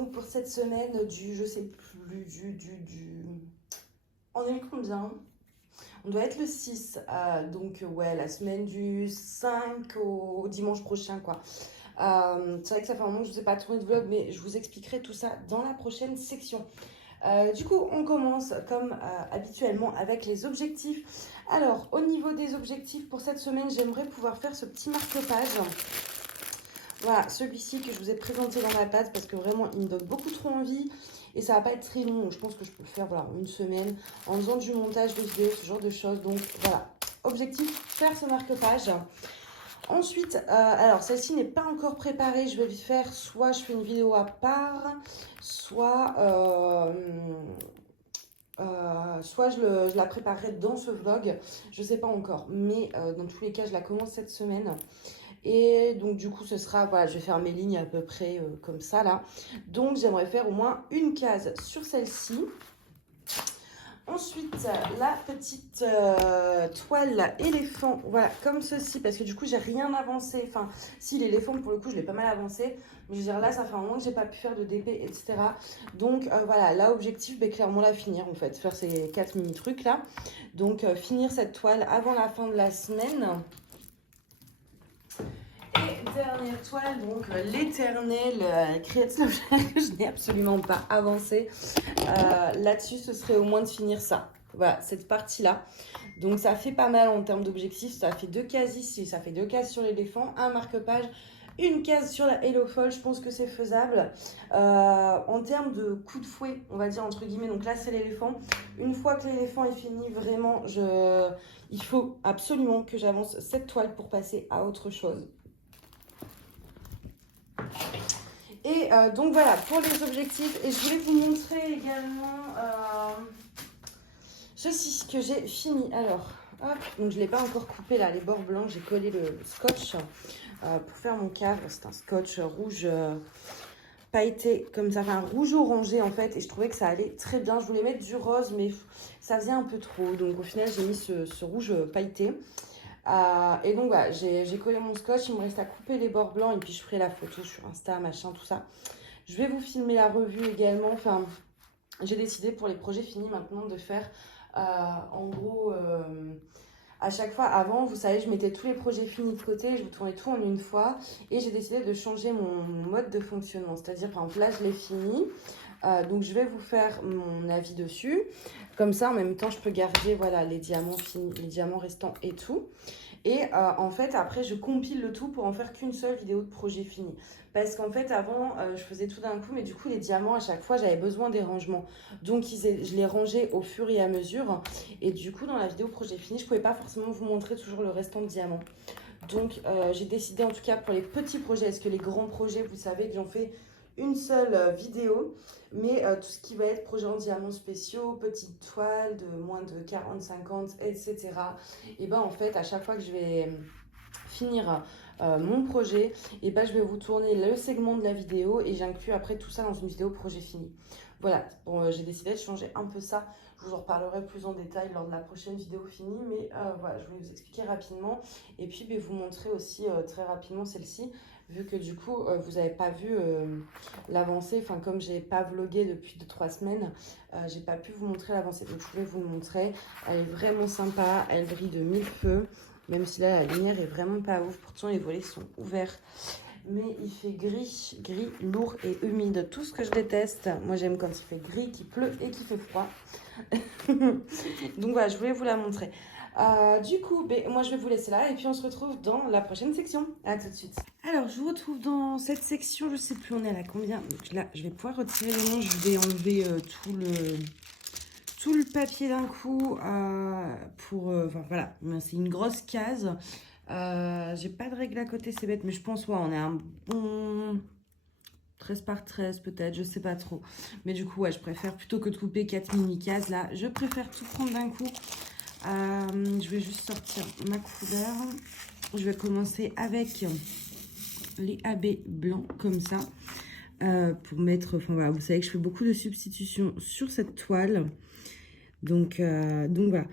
donc pour cette semaine je sais plus, On est le combien? On doit être le 6, donc ouais, la semaine du 5 au dimanche prochain, quoi. C'est vrai que ça fait un moment que je ne vous ai pas tourné de vlog, mais je vous expliquerai tout ça dans la prochaine section. Du coup, on commence comme habituellement avec les objectifs. Alors, au niveau des objectifs pour cette semaine, j'aimerais pouvoir faire ce petit marque-page. Voilà, celui-ci que je vous ai présenté dans ma page parce que vraiment, il me donne beaucoup trop envie. Et ça va pas être très long, donc je pense que je peux le faire voilà, en une semaine en faisant du montage de vidéos, ce genre de choses. Donc voilà, objectif, faire ce marque-page. Ensuite, alors celle-ci n'est pas encore préparée, je vais lui faire soit je fais une vidéo à part, soit, soit je la préparerai dans ce vlog, je ne sais pas encore, mais dans tous les cas, je la commence cette semaine. Et donc du coup, ce sera, voilà, je vais faire mes lignes à peu près comme ça là. Donc j'aimerais faire au moins une case sur celle-ci. Ensuite, la petite toile éléphant, voilà, comme ceci, parce que du coup, j'ai rien avancé. Enfin, si, l'éléphant, pour le coup, je l'ai pas mal avancé. Mais je veux dire, là, ça fait un moment que j'ai pas pu faire de DP, etc. Donc, voilà, là, objectif, ben, clairement, la finir, en fait. Faire ces 4 mini-trucs, là. Donc, finir cette toile avant la fin de la semaine. Et dernière toile, donc l'éternel Create Love que je n'ai absolument pas avancé. Là-dessus, ce serait au moins de finir ça. Voilà, cette partie-là. Donc, ça fait pas mal en termes d'objectifs. Ça fait 2 cases ici, ça fait 2 cases sur l'éléphant, un marque-page, une case sur la Hello Fall. Je pense que c'est faisable. En termes de coup de fouet, on va dire entre guillemets, donc là, c'est l'éléphant. Une fois que l'éléphant est fini, vraiment, il faut absolument que j'avance cette toile pour passer à autre chose. Et donc voilà pour les objectifs. Et je voulais vous montrer également ceci que j'ai fini. Alors, hop, donc je ne l'ai pas encore coupé là, les bords blancs. J'ai collé le scotch pour faire mon cadre. C'est un scotch rouge pailleté comme ça, enfin rouge orangé en fait. Et je trouvais que ça allait très bien. Je voulais mettre du rose, mais ça faisait un peu trop. Donc au final, j'ai mis ce rouge pailleté. Et donc voilà, j'ai collé mon scotch, il me reste à couper les bords blancs et puis je ferai la photo sur Insta, machin, tout ça. Je vais vous filmer la revue également. Enfin, j'ai décidé pour les projets finis maintenant de faire en gros à chaque fois. Avant, vous savez, je mettais tous les projets finis de côté, je vous tournais tout en une fois et j'ai décidé de changer mon mode de fonctionnement. C'est-à-dire, par exemple, là, je l'ai fini. Donc, je vais vous faire mon avis dessus. Comme ça, en même temps, je peux garder voilà, les diamants finis, les diamants restants et tout. Et en fait, après, je compile le tout pour en faire qu'une seule vidéo de projet fini. Parce qu'en fait, avant, je faisais tout d'un coup, mais du coup, les diamants, à chaque fois, j'avais besoin des rangements. Donc, je les rangeais au fur et à mesure. Et du coup, dans la vidéo projet fini, je ne pouvais pas forcément vous montrer toujours le restant de diamants. Donc, j'ai décidé, en tout cas, pour les petits projets, parce que les grands projets, vous savez, j'en fais une seule vidéo. Mais tout ce qui va être projet en diamants spéciaux, petites toiles de moins de 40, 50, etc. Et ben en fait, à chaque fois que je vais finir mon projet, et ben je vais vous tourner le segment de la vidéo et j'inclus après tout ça dans une vidéo projet fini. Voilà, bon, j'ai décidé de changer un peu ça. Je vous en reparlerai plus en détail lors de la prochaine vidéo finie, mais voilà, je voulais vous expliquer rapidement et puis ben, vous montrer aussi très rapidement celle-ci, vu que du coup vous n'avez pas vu l'avancée, enfin comme j'ai pas vlogué depuis 2-3 semaines, j'ai pas pu vous montrer l'avancée, donc je voulais vous le montrer. Elle est vraiment sympa, elle brille de mille feux, même si là la lumière est vraiment pas ouf, pourtant les volets sont ouverts. Mais il fait gris, lourd et humide. Tout ce que je déteste. Moi, j'aime quand il fait gris, qu'il pleut et qu'il fait froid. Donc voilà, je voulais vous la montrer. Du coup, moi, je vais vous laisser là et puis on se retrouve dans la prochaine section. À tout de suite. Alors, je vous retrouve dans cette section. Je sais plus, on est à la combien. Donc là, je vais pouvoir retirer les manches. Je vais enlever tout le papier d'un coup enfin voilà, c'est une grosse case. J'ai pas de règle à côté, c'est bête, mais je pense, ouais, on est un bon 13 par 13 peut-être, je sais pas trop. Mais du coup, ouais, je préfère, plutôt que de couper 4 mini-cases, là, je préfère tout prendre d'un coup. Je vais juste sortir ma couleur. Je vais commencer avec les AB blancs, comme ça. Pour mettre, enfin voilà, vous savez que je fais beaucoup de substitutions sur cette toile. Donc voilà.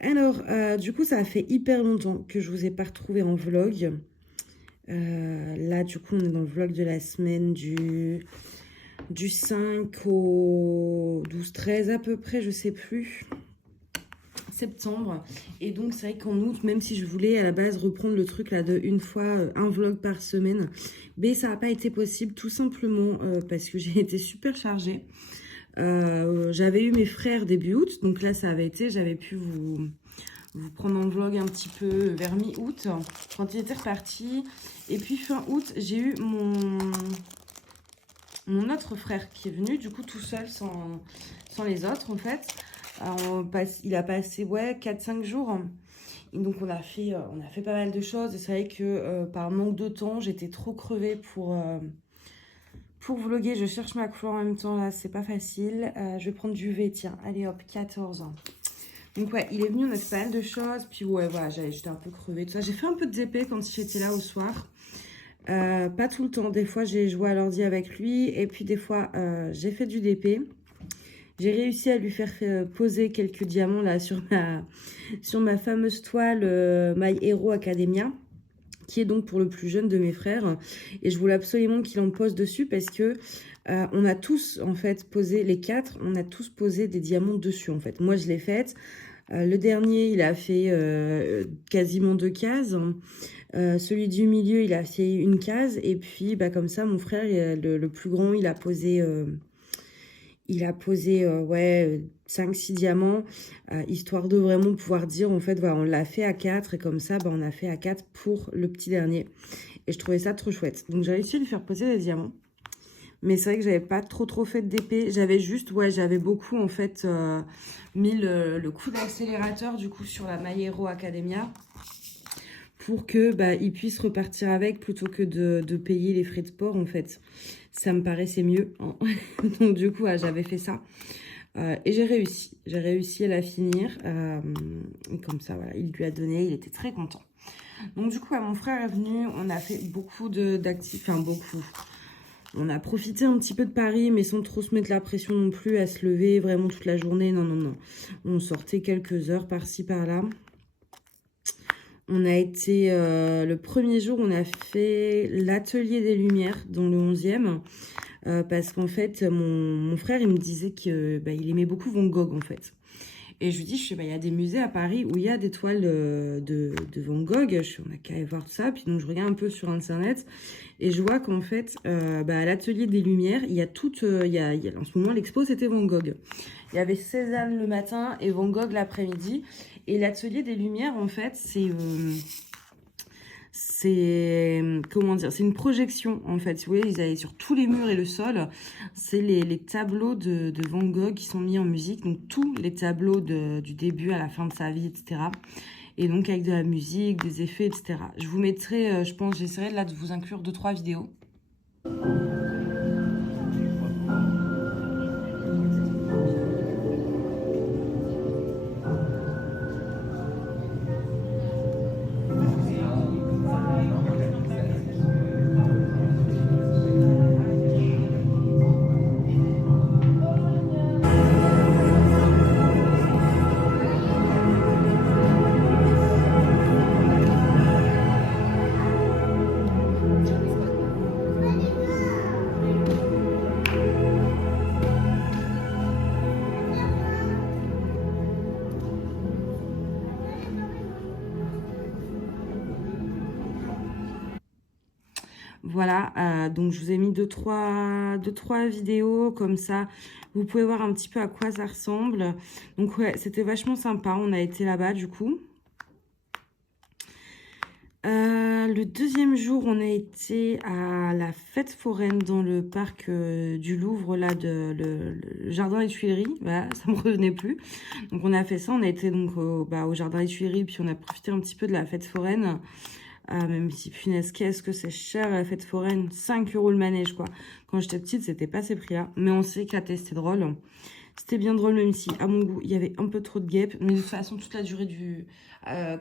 Alors, du coup, ça a fait hyper longtemps que je vous ai pas retrouvé en vlog. Là, du coup, on est dans le vlog de la semaine du du 5 au 12-13 à peu près, je sais plus, septembre. Et donc c'est vrai qu'en août, même si je voulais à la base reprendre le truc là de une fois un vlog par semaine, mais ça n'a pas été possible tout simplement parce que j'ai été super chargée. J'avais eu mes frères début août, donc là ça avait été, j'avais pu vous prendre en vlog un petit peu vers mi-août quand il était reparti. Et puis fin août, j'ai eu mon autre frère qui est venu, du coup tout seul, sans les autres en fait. Il a passé ouais, 4-5 jours. Et donc on a fait pas mal de choses. Et c'est vrai que par manque de temps, j'étais trop crevée pour vlogger. Je cherche ma couleur en même temps là, c'est pas facile. Je vais prendre du V, tiens, allez hop, 14. Donc ouais, il est venu, on a fait pas mal de choses. Puis ouais, voilà, j'étais un peu crevée, tout ça. J'ai fait un peu de DP quand j'étais là au soir. Pas tout le temps. Des fois, j'ai joué à l'ordi avec lui. Et puis des fois, j'ai fait du DP. J'ai réussi à lui faire poser quelques diamants là sur ma fameuse toile My Hero Academia, qui est donc pour le plus jeune de mes frères. Et je voulais absolument qu'il en pose dessus parce que on a tous en fait posé, les 4, on a tous posé des diamants dessus en fait. Moi je l'ai faite. Le dernier, il a fait quasiment 2 cases. Celui du milieu, il a fait une case. Et puis, bah, comme ça, mon frère, le plus grand, il a posé ouais, 5-6 diamants, histoire de vraiment pouvoir dire, en fait, voilà, on l'a fait à 4. Et comme ça, bah, on a fait à 4 pour le petit dernier. Et je trouvais ça trop chouette. Donc, j'ai réussi à lui faire poser des diamants. Mais c'est vrai que j'avais pas trop fait d'épée. J'avais juste, ouais, j'avais beaucoup, en fait, mis le coup d'accélérateur, du coup, sur la My Hero Academia, pour que bah, il puisse repartir avec plutôt que de payer les frais de port, en fait. Ça me paraissait mieux. Hein. Donc, du coup, j'avais fait ça. Et j'ai réussi. J'ai réussi à la finir. Et comme ça, voilà, il lui a donné. Il était très content. Donc, du coup, mon frère est venu. On a fait beaucoup d'actifs. Enfin, beaucoup. On a profité un petit peu de Paris, mais sans trop se mettre la pression non plus à se lever vraiment toute la journée. Non, non, non. On sortait quelques heures par-ci, par-là. On a été, le premier jour, on a fait l'atelier des Lumières dans le 11e. Parce qu'en fait, mon frère, il me disait qu'il aimait beaucoup Van Gogh, en fait. Et je lui dis, il y a des musées à Paris où il y a des toiles de Van Gogh. On a qu'à aller voir ça. Puis donc, je regarde un peu sur Internet. Et je vois qu'en fait, à l'atelier des Lumières, il y a toute... en ce moment, l'expo, c'était Van Gogh. Il y avait Cézanne le matin et Van Gogh l'après-midi. Et l'atelier des Lumières, en fait, comment dire, c'est une projection en fait. Vous voyez, ils avaient sur tous les murs et le sol, c'est les tableaux de Van Gogh qui sont mis en musique, donc tous les tableaux du début à la fin de sa vie, etc. Et donc avec de la musique, des effets, etc. Je vous mettrai, je pense, j'essaierai là de vous inclure 2-3 vidéos. Voilà, donc je vous ai mis 2-3 vidéos comme ça. Vous pouvez voir un petit peu à quoi ça ressemble. Donc ouais, c'était vachement sympa. On a été là-bas du coup. Le deuxième jour, on a été à la fête foraine dans le parc du Louvre, là, le jardin des Tuileries. Voilà, ça me revenait plus. Donc on a fait ça. On a été donc au jardin des Tuileries, puis on a profité un petit peu de la fête foraine. Même si, punaise, qu'est-ce que c'est cher la fête foraine. 5 € le manège, quoi. Quand j'étais petite, c'était pas ces prix-là. Mais on s'est éclaté, c'était drôle. C'était bien drôle, même si, à mon goût, il y avait un peu trop de guêpes. Mais de toute façon, toute la durée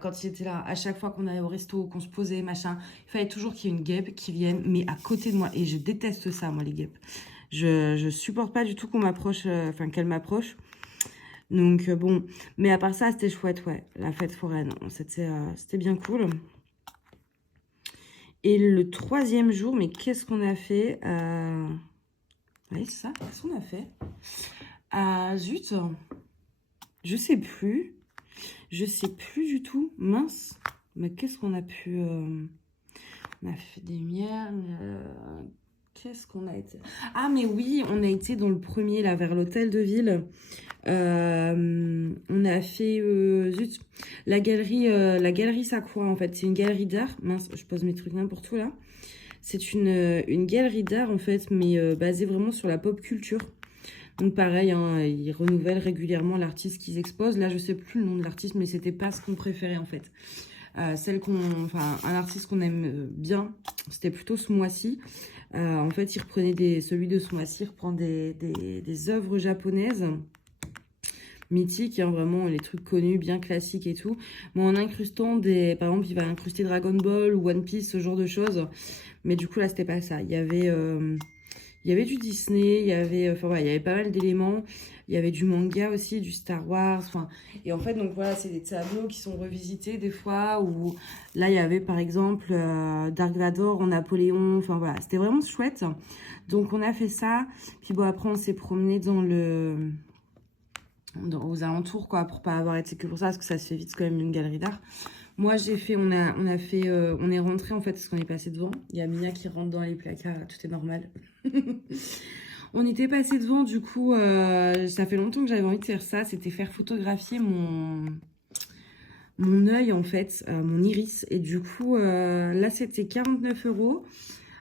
quand il était là, à chaque fois qu'on allait au resto, qu'on se posait, machin, il fallait toujours qu'il y ait une guêpe qui vienne, mais à côté de moi. Et je déteste ça, moi, les guêpes. Je supporte pas du tout qu'on m'approche, qu'elle m'approche. Donc, bon. Mais à part ça, c'était chouette, ouais. La fête foraine, c'était bien cool. Et le troisième jour, mais qu'est-ce qu'on a fait Ouais, c'est ça. Qu'est-ce qu'on a fait? Ah, zut. Je sais plus. Je sais plus du tout. Mince. Mais qu'est-ce qu'on a pu... On a fait des miels. Qu'est-ce qu'on a été... Ah, mais oui, on a été dans le premier, là, vers l'hôtel de ville. On a fait... zut. La galerie Sacroix, en fait. C'est une galerie d'art. Mince, je pose mes trucs n'importe où, là. C'est une galerie d'art, en fait, mais basée vraiment sur la pop culture. Donc pareil, hein, ils renouvellent régulièrement l'artiste qu'ils exposent. Là, je sais plus le nom de l'artiste, mais c'était pas ce qu'on préférait en fait. Enfin, un artiste qu'on aime bien, c'était plutôt ce mois-ci. En fait, il reprenait celui de ce mois-ci, il reprend des œuvres japonaises mythiques, hein, vraiment les trucs connus, bien classiques et tout. Mais en incrustant par exemple, il va incruster Dragon Ball ou One Piece, ce genre de choses. Mais du coup, là, c'était pas ça. Il y avait du Disney, il y avait pas mal d'éléments. Il y avait du manga aussi, du Star Wars. Et en fait, donc voilà, c'est des tableaux qui sont revisités des fois. Où là, il y avait par exemple Dark Vador en Napoléon. Enfin voilà, c'était vraiment chouette. Donc on a fait ça. Puis bon, après, on s'est promené aux alentours, quoi, pour pas avoir été que pour ça, parce que ça se fait vite, c'est quand même une galerie d'art. Moi, on est rentré en fait, parce qu'on est passé devant. Il y a Mia qui rentre dans les placards, là, tout est normal. On était passé devant, du coup, ça fait longtemps que j'avais envie de faire ça. C'était faire photographier mon œil, en fait, mon iris. Et du coup, là, c'était 49 €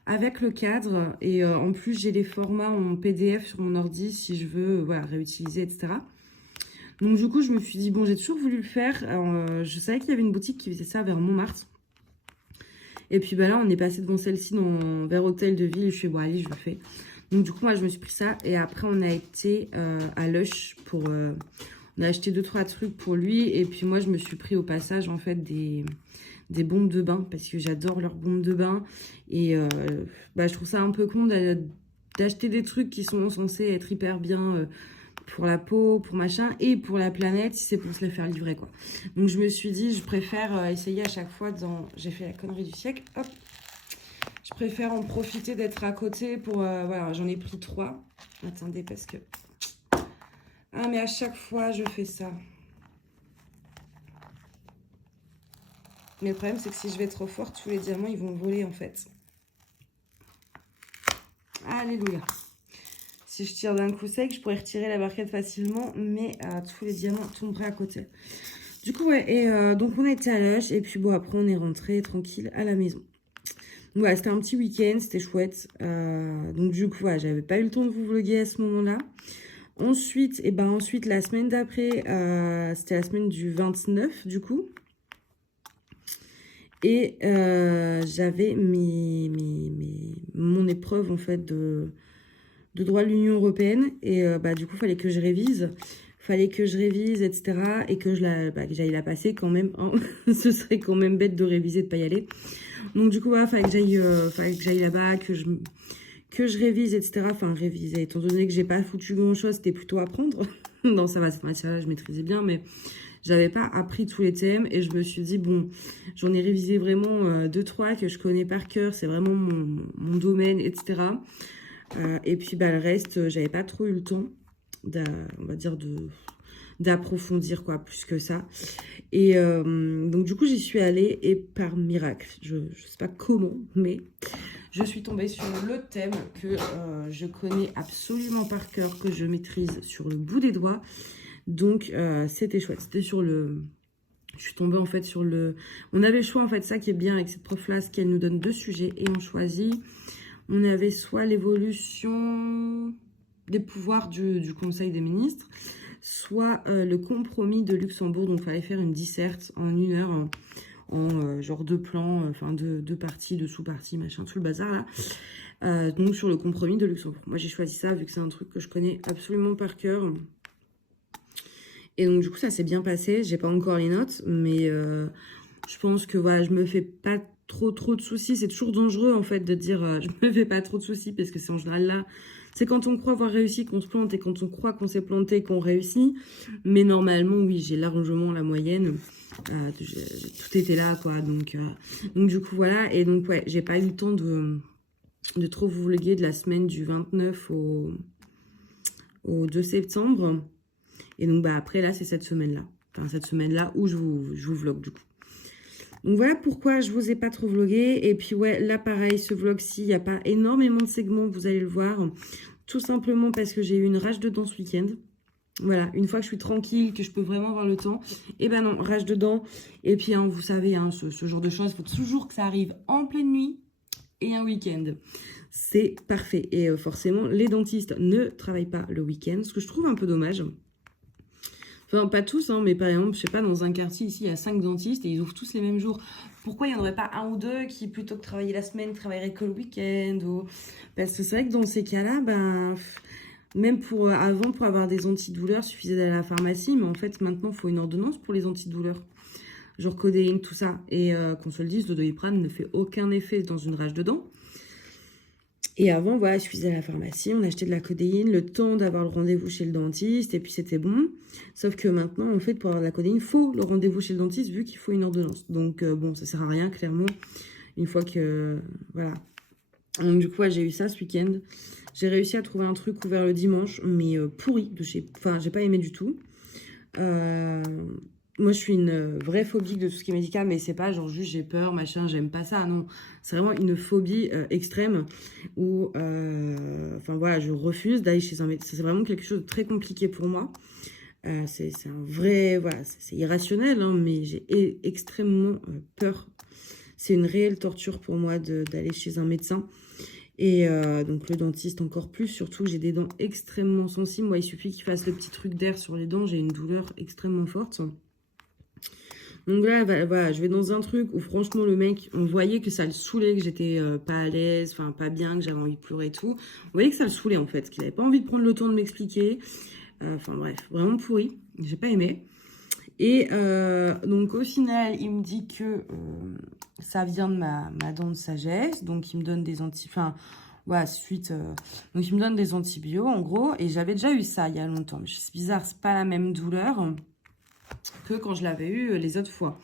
avec le cadre. Et en plus, j'ai les formats en PDF sur mon ordi si je veux voilà, réutiliser, etc. Donc du coup, je me suis dit, bon, j'ai toujours voulu le faire. Je savais qu'il y avait une boutique qui faisait ça vers Montmartre. Et puis bah là, on est passé devant celle-ci vers Hôtel de Ville. Et je fais, bon, allez, je le fais. Donc du coup, moi, je me suis pris ça. Et après, on a été à Lush pour... on a acheté 2-3 trucs pour lui. Et puis moi, je me suis pris au passage, en fait, des bombes de bain. Parce que j'adore leurs bombes de bain. Et je trouve ça un peu con d'acheter des trucs qui sont censés être hyper bien... pour la peau, pour machin, et pour la planète, si c'est pour se les faire livrer, quoi. Donc, je me suis dit, je préfère essayer à chaque fois J'ai fait la connerie du siècle, hop. Je préfère en profiter d'être à côté pour... voilà, j'en ai pris 3. Attendez, parce que... Ah, mais à chaque fois, je fais ça. Mais le problème, c'est que si je vais trop fort, tous les diamants, ils vont voler, en fait. Alléluia. Si je tire d'un coup sec, je pourrais retirer la barquette facilement, mais tous les diamants tomberaient à côté. Du coup, ouais, et donc on a été à Lush, et puis bon, après on est rentré tranquille à la maison. Donc voilà, c'était un petit week-end, c'était chouette. Donc du coup, ouais, j'avais pas eu le temps de vous vloguer à ce moment-là. Ensuite, la semaine d'après, c'était la semaine du 29, du coup. Et j'avais mon épreuve, en fait, de droit de l'Union européenne. Et du coup, il fallait que je révise. Etc. Et que j'aille la passer quand même. Hein. Ce serait quand même bête de réviser, de ne pas y aller. Donc du coup, il fallait que j'aille là-bas, que je révise, etc. Enfin, réviser. Étant donné que j'ai pas foutu grand-chose, c'était plutôt apprendre. Non, ça va, cette matière-là, je maîtrisais bien, mais j'avais pas appris tous les thèmes. Et je me suis dit, bon, j'en ai révisé vraiment 2-3 que je connais par cœur. C'est vraiment mon domaine, etc. Et puis le reste, j'avais pas trop eu le temps on va dire d'approfondir quoi plus que ça. Et donc du coup j'y suis allée et par miracle, je sais pas comment, mais je suis tombée sur le thème que je connais absolument par cœur, que je maîtrise sur le bout des doigts. Donc c'était chouette, c'était sur le... Je suis tombée en fait sur le... On avait le choix en fait, ça qui est bien avec cette prof là, c'est qu'elle nous donne 2 sujets et on choisit. On avait soit l'évolution des pouvoirs du Conseil des ministres, soit le compromis de Luxembourg. Donc, il fallait faire une disserte en 1 heure, en genre 2 plans, enfin 2 parties, 2 sous-parties, machin, tout le bazar là. Donc, sur le compromis de Luxembourg. Moi, j'ai choisi ça vu que c'est un truc que je connais absolument par cœur. Et donc, du coup, ça s'est bien passé. J'ai pas encore les notes, mais je pense que voilà, je me fais pas trop de soucis. C'est toujours dangereux en fait de dire je me fais pas trop de soucis, parce que c'est en général là, c'est quand on croit avoir réussi qu'on se plante, et quand on croit qu'on s'est planté qu'on réussit. Mais normalement oui, j'ai largement la moyenne. Tout était là quoi, donc du coup voilà. Et donc ouais, j'ai pas eu le temps trop vous vloguer de la semaine du 29 au 2 septembre. Et donc, bah, après, là, c'est cette semaine-là. Enfin, cette semaine-là où je vous vlog, du coup. Donc, voilà pourquoi je vous ai pas trop vlogué. Et puis, ouais, là, pareil, ce vlog-ci, il n'y a pas énormément de segments, vous allez le voir. Tout simplement parce que j'ai eu une rage de dents ce week-end. Voilà, une fois que je suis tranquille, que je peux vraiment avoir le temps, et ben non, rage de dents. Et puis, hein, vous savez, hein, ce genre de choses, il faut toujours que ça arrive en pleine nuit et un week-end. C'est parfait. Et forcément, les dentistes ne travaillent pas le week-end, ce que je trouve un peu dommage. Enfin, pas tous, hein, mais par exemple, je sais pas, dans un quartier ici, il y a 5 dentistes et ils ouvrent tous les mêmes jours. Pourquoi il n'y en aurait pas un ou deux qui, plutôt que travailler la semaine, travailleraient que le week-end ou... Parce que c'est vrai que dans ces cas-là, ben, même avant, pour avoir des antidouleurs, il suffisait d'aller à la pharmacie. Mais en fait, maintenant, il faut une ordonnance pour les antidouleurs. Genre codéine, tout ça. Et qu'on se le dise, le Doliprane ne fait aucun effet dans une rage de dents. Et avant, voilà, il suffisait à la pharmacie, on achetait de la codéine, le temps d'avoir le rendez-vous chez le dentiste, et puis c'était bon. Sauf que maintenant, en fait, pour avoir de la codéine, il faut le rendez-vous chez le dentiste, vu qu'il faut une ordonnance. Donc, bon, ça sert à rien, clairement, une fois que... Voilà. Donc, du coup, ouais, j'ai eu ça ce week-end. J'ai réussi à trouver un truc ouvert le dimanche, mais pourri, enfin, j'ai pas aimé du tout. Moi, je suis une vraie phobique de tout ce qui est médical, mais c'est pas genre juste j'ai peur, machin, j'aime pas ça. Non, c'est vraiment une phobie extrême où, enfin voilà, je refuse d'aller chez un médecin. C'est vraiment quelque chose de très compliqué pour moi. C'est un vrai, voilà, c'est irrationnel, hein, mais j'ai extrêmement peur. C'est une réelle torture pour moi d'aller chez un médecin. Et donc le dentiste encore plus, surtout j'ai des dents extrêmement sensibles. Moi, il suffit qu'il fasse le petit truc d'air sur les dents, j'ai une douleur extrêmement forte. Donc là, voilà, je vais dans un truc où franchement le mec, on voyait que ça le saoulait, que j'étais pas à l'aise, enfin pas bien, que j'avais envie de pleurer et tout. On voyait que ça le saoulait en fait, qu'il n'avait pas envie de prendre le temps de m'expliquer. Enfin bref, vraiment pourri, j'ai pas aimé. Et donc au final, il me dit que ça vient de ma dent de sagesse, donc il me donne des enfin voilà, suite... donc il me donne des antibiotiques en gros, et j'avais déjà eu ça il y a longtemps. Mais c'est bizarre, c'est pas la même douleur que quand je l'avais eu les autres fois.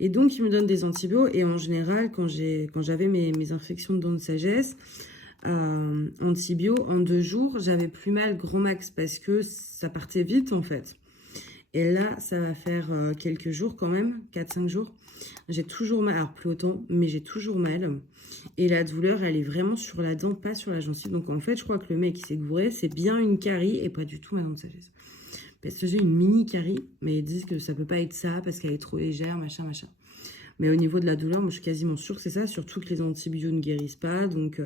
Et donc, il me donne des antibiotiques. Et en général, quand j'avais mes infections de dents de sagesse, antibiotiques, en 2 jours, j'avais plus mal grand max parce que ça partait vite, en fait. Et là, ça va faire quelques jours quand même, 4-5 jours. J'ai toujours mal, alors plus autant, mais j'ai toujours mal. Et la douleur, elle est vraiment sur la dent, pas sur la gencive. Donc, en fait, je crois que le mec qui s'est gouré, c'est bien une carie et pas du tout ma dent de sagesse. Parce que j'ai une mini carie, mais ils disent que ça peut pas être ça parce qu'elle est trop légère, machin, machin. Mais au niveau de la douleur, moi, je suis quasiment sûre que c'est ça, surtout que les antibiotiques ne guérissent pas. Donc,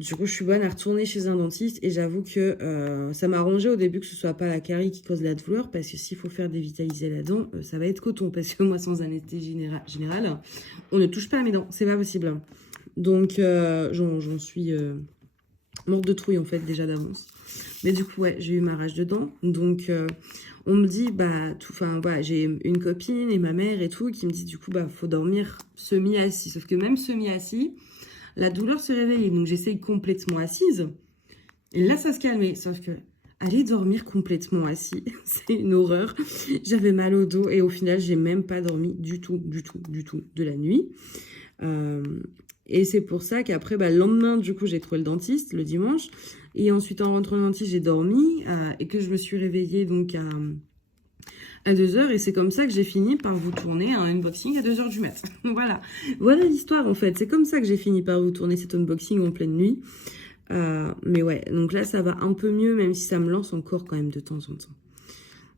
du coup, je suis bonne à retourner chez un dentiste. Et j'avoue que ça m'a arrangé au début que ce soit pas la carie qui cause la douleur, parce que s'il faut faire dévitaliser la dent, ça va être coton. Parce que moi, sans anesthésie générale, on ne touche pas à mes dents. C'est pas possible. Donc, j'en suis morte de trouille, en fait, déjà d'avance. Mais du coup, ouais, j'ai eu ma rage de dents. Donc, on me dit, bah, enfin, voilà, j'ai une copine et ma mère et tout qui me disent, du coup, bah, faut dormir semi-assis. Sauf que même semi-assis, la douleur se réveillait. Donc, j'essaye complètement assise. Et là, ça se calmait. Sauf que aller dormir complètement assis, c'est une horreur. J'avais mal au dos et au final, j'ai même pas dormi du tout de la nuit. Et c'est pour ça qu'après, bah, le lendemain, du coup, j'ai trouvé le dentiste le dimanche. Et ensuite, en rentrant au dentiste, j'ai dormi et que je me suis réveillée donc à 2h. Et c'est comme ça que j'ai fini par vous tourner un unboxing à 2h du mat. Voilà l'histoire en fait. C'est comme ça que j'ai fini par vous tourner cet unboxing en pleine nuit. Mais ouais, donc là, ça va un peu mieux, même si ça me lance encore quand même de temps en temps.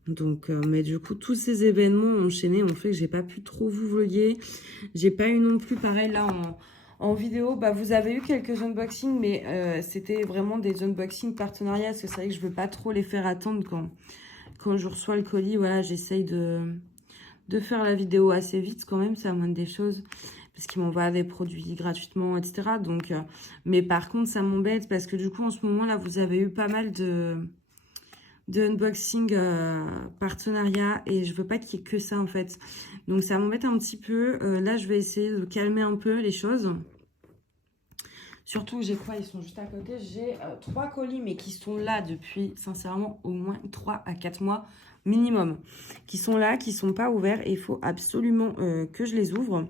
Donc, mais du coup, tous ces événements enchaînés ont fait que j'ai pas pu trop vous vlogger. J'ai pas eu non plus, pareil, là, en vidéo, bah, vous avez eu quelques unboxings, mais c'était vraiment des unboxings partenariats, parce que c'est vrai que je veux pas trop les faire attendre quand je reçois le colis. Voilà, j'essaye de faire la vidéo assez vite quand même, c'est la moindre des choses, parce qu'ils m'envoient des produits gratuitement, etc. Donc, mais par contre, ça m'embête, parce que du coup, en ce moment, là, vous avez eu pas mal de unboxing partenariat et je veux pas qu'il y ait que ça en fait, donc ça m'embête un petit peu. Là je vais essayer de calmer un peu les choses Surtout que j'ai quoi? Ils sont juste à côté. J'ai 3 colis, mais qui sont là depuis, sincèrement, au moins 3 à 4 mois minimum. Qui sont là, qui sont pas ouverts. Et il faut absolument que je les ouvre.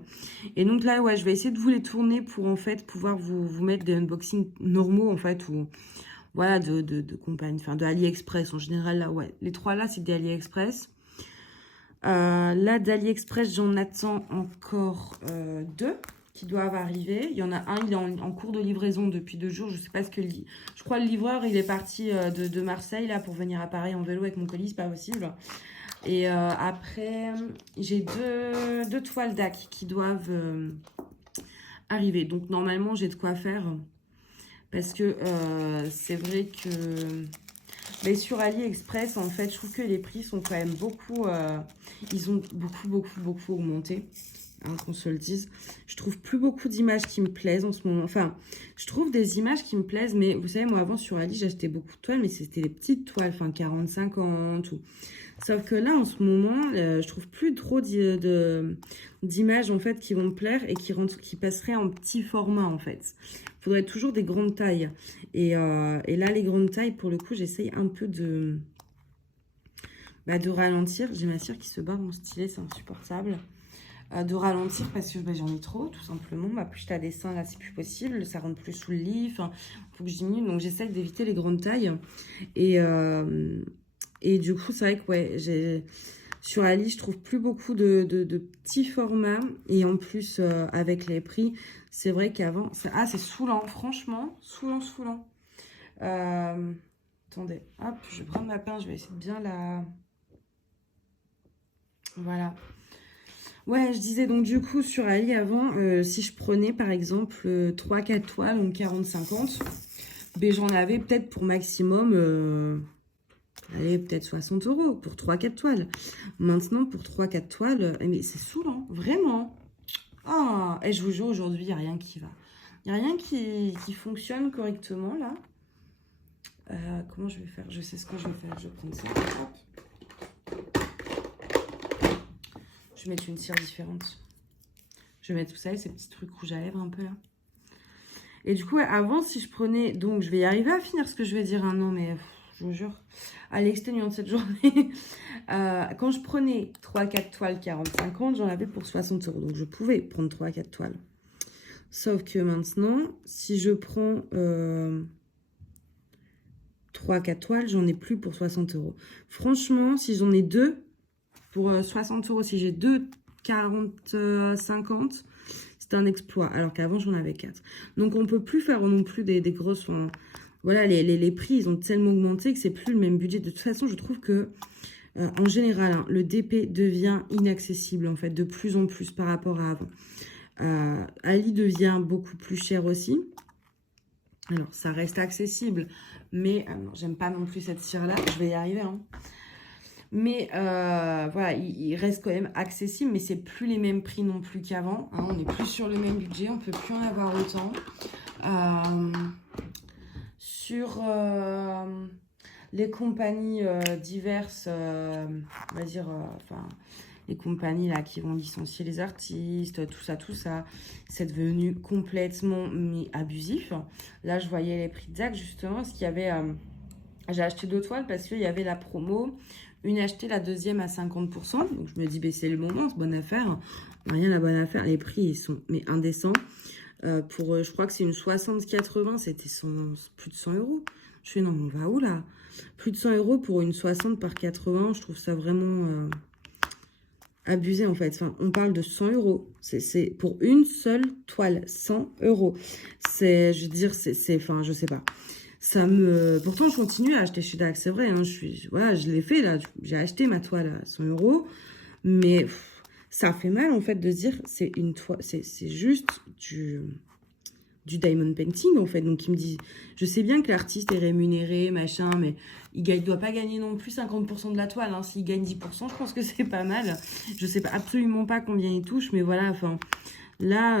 Et donc là, ouais, je vais essayer de vous les tourner pour, en fait, pouvoir vous mettre des unboxings normaux, en fait, ou voilà, de compagnie, enfin, de AliExpress. En général, là, ouais. Les 3 là, c'est des AliExpress. Là, d'AliExpress, j'en attends encore 2 qui doivent arriver. Il y en a un, il est en cours de livraison depuis 2 jours. Je sais pas ce que... Je crois le livreur, il est parti de Marseille, là, pour venir à Paris en vélo avec mon colis. C'est pas possible. Et après, j'ai deux toiles DAC qui doivent arriver. Donc, normalement, j'ai de quoi faire. Parce que c'est vrai que... Mais sur AliExpress, en fait, je trouve que les prix sont quand même beaucoup... ils ont beaucoup augmenté, hein, qu'on se le dise. Je trouve plus beaucoup d'images qui me plaisent en ce moment. Enfin, je trouve des images qui me plaisent, mais vous savez, moi, avant, sur Ali, j'achetais beaucoup de toiles, mais c'était les petites toiles, enfin, 40-50 ou... Sauf que là, en ce moment, je trouve plus trop d'images, en fait, qui vont me plaire et qui passeraient en petit format, en fait. Il faudrait toujours des grandes tailles. Et là, les grandes tailles, pour le coup, j'essaye un peu de ralentir. J'ai ma cire qui se barre, mon stylet, c'est insupportable. De ralentir parce que j'en ai trop, tout simplement. Plus je t'as des seins, là, c'est plus possible. Ça rentre plus sous le lit. Enfin, faut que je diminue. Donc, j'essaye d'éviter les grandes tailles. Et du coup, c'est vrai que, ouais, sur Ali, je trouve plus beaucoup de petits formats. Et en plus, avec les prix, c'est vrai qu'avant... c'est saoulant, franchement. Saoulant. Attendez, hop, je vais prendre ma pince, je vais essayer de bien la... Voilà. Ouais, je disais donc du coup sur Ali avant, si je prenais par exemple 3-4 toiles, donc 40-50, ben, j'en avais peut-être pour maximum... allez, peut-être 60 € pour 3-4 toiles. Maintenant, pour 3-4 toiles, mais c'est saoulant, vraiment. Ah, et je vous jure, aujourd'hui, il n'y a rien qui va. Il n'y a rien qui fonctionne correctement, là. Comment je vais faire? Je sais ce que je vais faire. Je vais prendre ça. Hop. Je vais mettre une cire différente. Je vais mettre, vous savez, ces petits trucs rouges à lèvres un peu, là. Et du coup, avant, si je prenais... Donc, je vais y arriver à finir ce que je vais dire. Hein, non, mais... je vous jure, à l'exténuant de cette journée, quand je prenais 3-4 toiles 40-50, j'en avais pour 60 €. Donc, je pouvais prendre 3-4 toiles. Sauf que maintenant, si je prends 3-4 toiles, j'en ai plus pour 60 €. Franchement, si j'en ai 2 pour 60 €, si j'ai 2 40-50, c'est un exploit. Alors qu'avant, j'en avais 4. Donc, on ne peut plus faire non plus des grosses... Voilà, les prix, ils ont tellement augmenté que c'est plus le même budget. De toute façon, je trouve que, en général, hein, le DP devient inaccessible, en fait, de plus en plus par rapport à avant. Ali devient beaucoup plus cher aussi. Alors, ça reste accessible, mais j'aime pas non plus cette cire-là. Je vais y arriver, hein. Mais voilà, il reste quand même accessible, mais c'est plus les mêmes prix non plus qu'avant. Hein, on n'est plus sur le même budget, on peut plus en avoir autant. Sur les compagnies diverses, on va dire, enfin, les compagnies là qui vont licencier les artistes, tout ça, c'est devenu complètement abusif. Là, je voyais les prix de Zach justement, parce qu'il y avait, j'ai acheté 2 toiles parce qu'il y avait la promo, une achetée, la deuxième à 50%. Donc je me dis, ben, c'est le moment, c'est bonne affaire. Rien la bonne affaire, les prix ils sont indécents. Je crois que c'est une 60-80, c'était plus de 100 €. Je fais, non, on va où là? Plus de 100 € pour une 60 par 80, je trouve ça vraiment abusé en fait. Enfin, on parle de 100 €. C'est pour une seule toile, 100 €. Je veux dire, enfin, je sais pas. Pourtant, je continue à acheter chez DAC, c'est vrai. Hein, voilà, je l'ai fait là. J'ai acheté ma toile à 100 €. Mais... ça fait mal, en fait, de se dire, c'est une toile, c'est juste du diamond painting, en fait. Donc, il me dit, je sais bien que l'artiste est rémunéré, machin, mais il doit pas gagner non plus 50% de la toile. Hein. S'il gagne 10%, je pense que c'est pas mal. Je sais absolument pas combien il touche, mais voilà, enfin, là,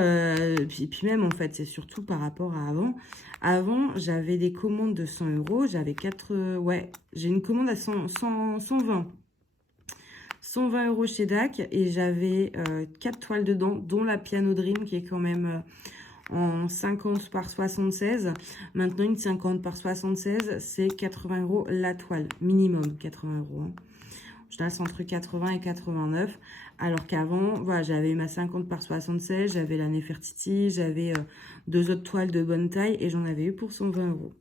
puis même, en fait, c'est surtout par rapport à avant. Avant, j'avais des commandes de 100 €, j'avais j'ai une commande à 120 € chez DAC et j'avais 4 toiles dedans, dont la Piano Dream qui est quand même en 50 par 76. Maintenant, une 50 par 76, c'est 80 € la toile. Minimum 80 €. Hein. Je laisse entre 80 et 89. Alors qu'avant, voilà, j'avais ma 50 par 76, j'avais la Nefertiti, j'avais 2 autres toiles de bonne taille et j'en avais eu pour 120 €.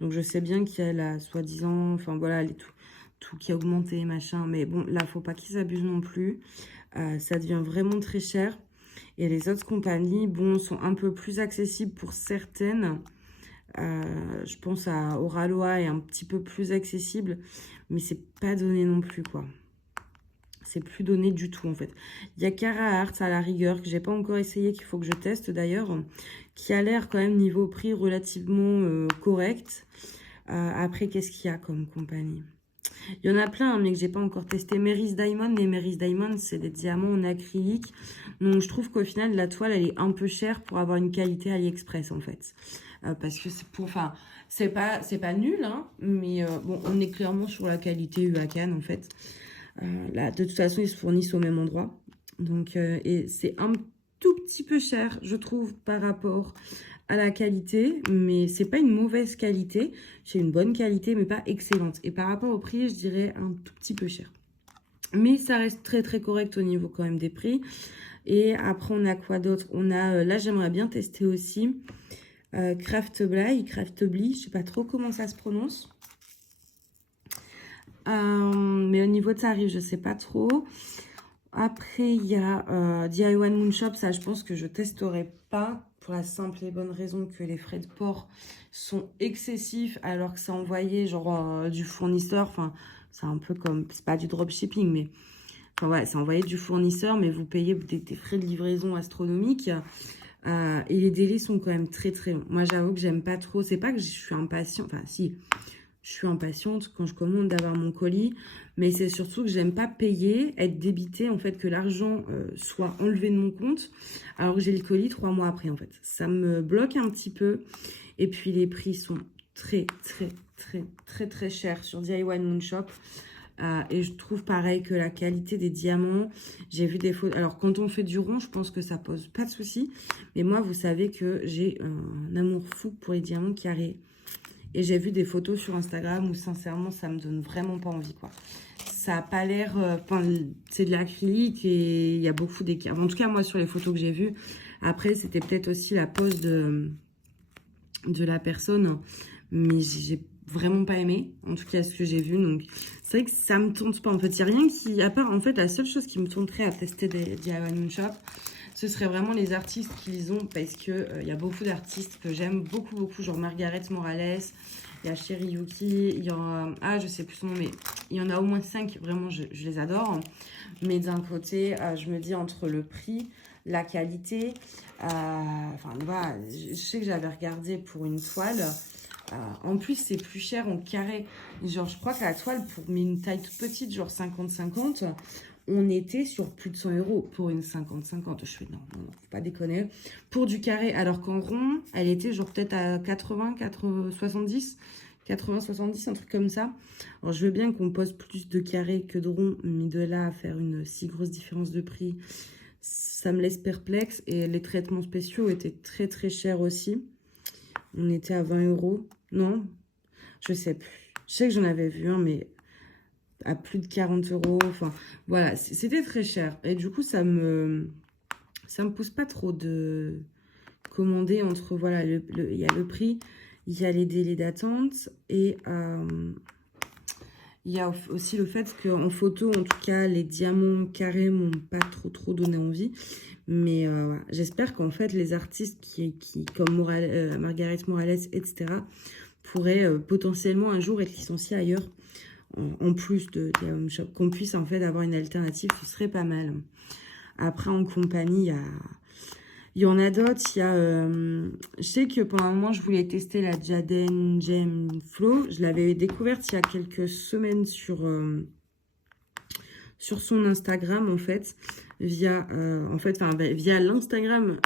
Donc, je sais bien qu'il y a la soi-disant, enfin voilà, tout qui a augmenté, machin. Mais bon, là, faut pas qu'ils abusent non plus. Ça devient vraiment très cher. Et les autres compagnies, bon, sont un peu plus accessibles pour certaines. Je pense à Oraloa est un petit peu plus accessible, mais c'est pas donné non plus, quoi. C'est plus donné du tout, en fait. Il y a Carhartt à la rigueur, que j'ai pas encore essayé, qu'il faut que je teste d'ailleurs, qui a l'air quand même niveau prix relativement correct. Après, qu'est-ce qu'il y a comme compagnie? Il y en a plein, mais que j'ai pas encore testé. Mery's Diamond, les Mery's Diamond, c'est des diamants en acrylique. Donc, je trouve qu'au final, la toile, elle est un peu chère pour avoir une qualité AliExpress, en fait. Parce que c'est pour... Enfin, c'est pas nul, hein, mais bon, on est clairement sur la qualité UACAN, en fait. Là, de toute façon, ils se fournissent au même endroit. Donc, et c'est un tout petit peu cher, je trouve, par rapport à la qualité, mais c'est pas une mauvaise qualité. C'est une bonne qualité, mais pas excellente. Et par rapport au prix, je dirais un tout petit peu cher. Mais ça reste très très correct au niveau quand même des prix. Et après, on a quoi d'autre? On a, là, j'aimerais bien tester aussi Craftbly, je sais pas trop comment ça se prononce. Mais au niveau de tarif, je sais pas trop. Après, il y a DIY Moon Shop. Ça, je pense que je testerai pas pour la simple et bonne raison que les frais de port sont excessifs alors que c'est envoyé genre du fournisseur. Enfin, c'est un peu comme, c'est pas du dropshipping, mais enfin ouais, c'est envoyé du fournisseur, mais vous payez des frais de livraison astronomiques. Et les délais sont quand même très très longs. Moi, j'avoue que j'aime pas trop. C'est pas que je suis impatiente. Enfin, si, je suis impatiente quand je commande d'avoir mon colis. Mais c'est surtout que j'aime pas payer, être débitée, en fait, que l'argent soit enlevé de mon compte. Alors que j'ai le colis 3 mois après, en fait. Ça me bloque un petit peu. Et puis, les prix sont très, très, très, très, très chers sur DIY Moon Shop. Et je trouve pareil que la qualité des diamants, j'ai vu des photos. Alors, quand on fait du rond, je pense que ça pose pas de souci. Mais moi, vous savez que j'ai un amour fou pour les diamants carrés. Et j'ai vu des photos sur Instagram où, sincèrement, ça me donne vraiment pas envie, quoi. Ça a pas l'air... Enfin, c'est de l'acrylique et il y a beaucoup d'équerre. En tout cas, moi, sur les photos que j'ai vues. Après, c'était peut-être aussi la pose de la personne. Mais j'ai vraiment pas aimé, en tout cas ce que j'ai vu. Donc c'est vrai que ça me tente pas. En fait, il n'y a rien qui, à part, en fait, la seule chose qui me tenterait à tester des DIY Moon Shop, ce serait vraiment les artistes qu'ils ont, parce que il y a beaucoup d'artistes que j'aime beaucoup, genre Margaret Morales, il y a Sherry Yuki, il y a, je sais plus son nom, mais il y en a au moins 5, vraiment, je les adore. Mais d'un côté, je me dis entre le prix, la qualité, enfin voilà, je sais que j'avais regardé pour une toile. En plus, c'est plus cher en carré. Genre, je crois que la toile, pour une taille toute petite, genre 50-50, on était sur plus de 100 € pour une 50-50. Je fais non, faut pas déconner. Pour du carré, alors qu'en rond, elle était genre peut-être à 70, un truc comme ça. Alors, je veux bien qu'on pose plus de carré que de rond, mais de là à faire une si grosse différence de prix, ça me laisse perplexe. Et les traitements spéciaux étaient très très chers aussi. On était à 20 €. Non, je sais plus. Je sais que j'en avais vu un, mais à plus de 40 €. Enfin, voilà, c'était très cher. Et du coup, ça me pousse pas trop de commander entre, voilà, il y a le prix, il y a les délais d'attente et il y a aussi le fait qu'en photo, en tout cas, les diamants carrés m'ont pas trop donné envie. Mais voilà. J'espère qu'en fait, les artistes qui comme Margaret Morales, etc., pourraient potentiellement un jour être licenciés ailleurs, en plus de Home Shop. Qu'on puisse en fait avoir une alternative, ce serait pas mal. Après, en compagnie, il y en a d'autres. Je sais que pendant un moment, je voulais tester la Jaden Gem Flow. Je l'avais découverte il y a quelques semaines sur son Instagram, en fait, via l'Instagram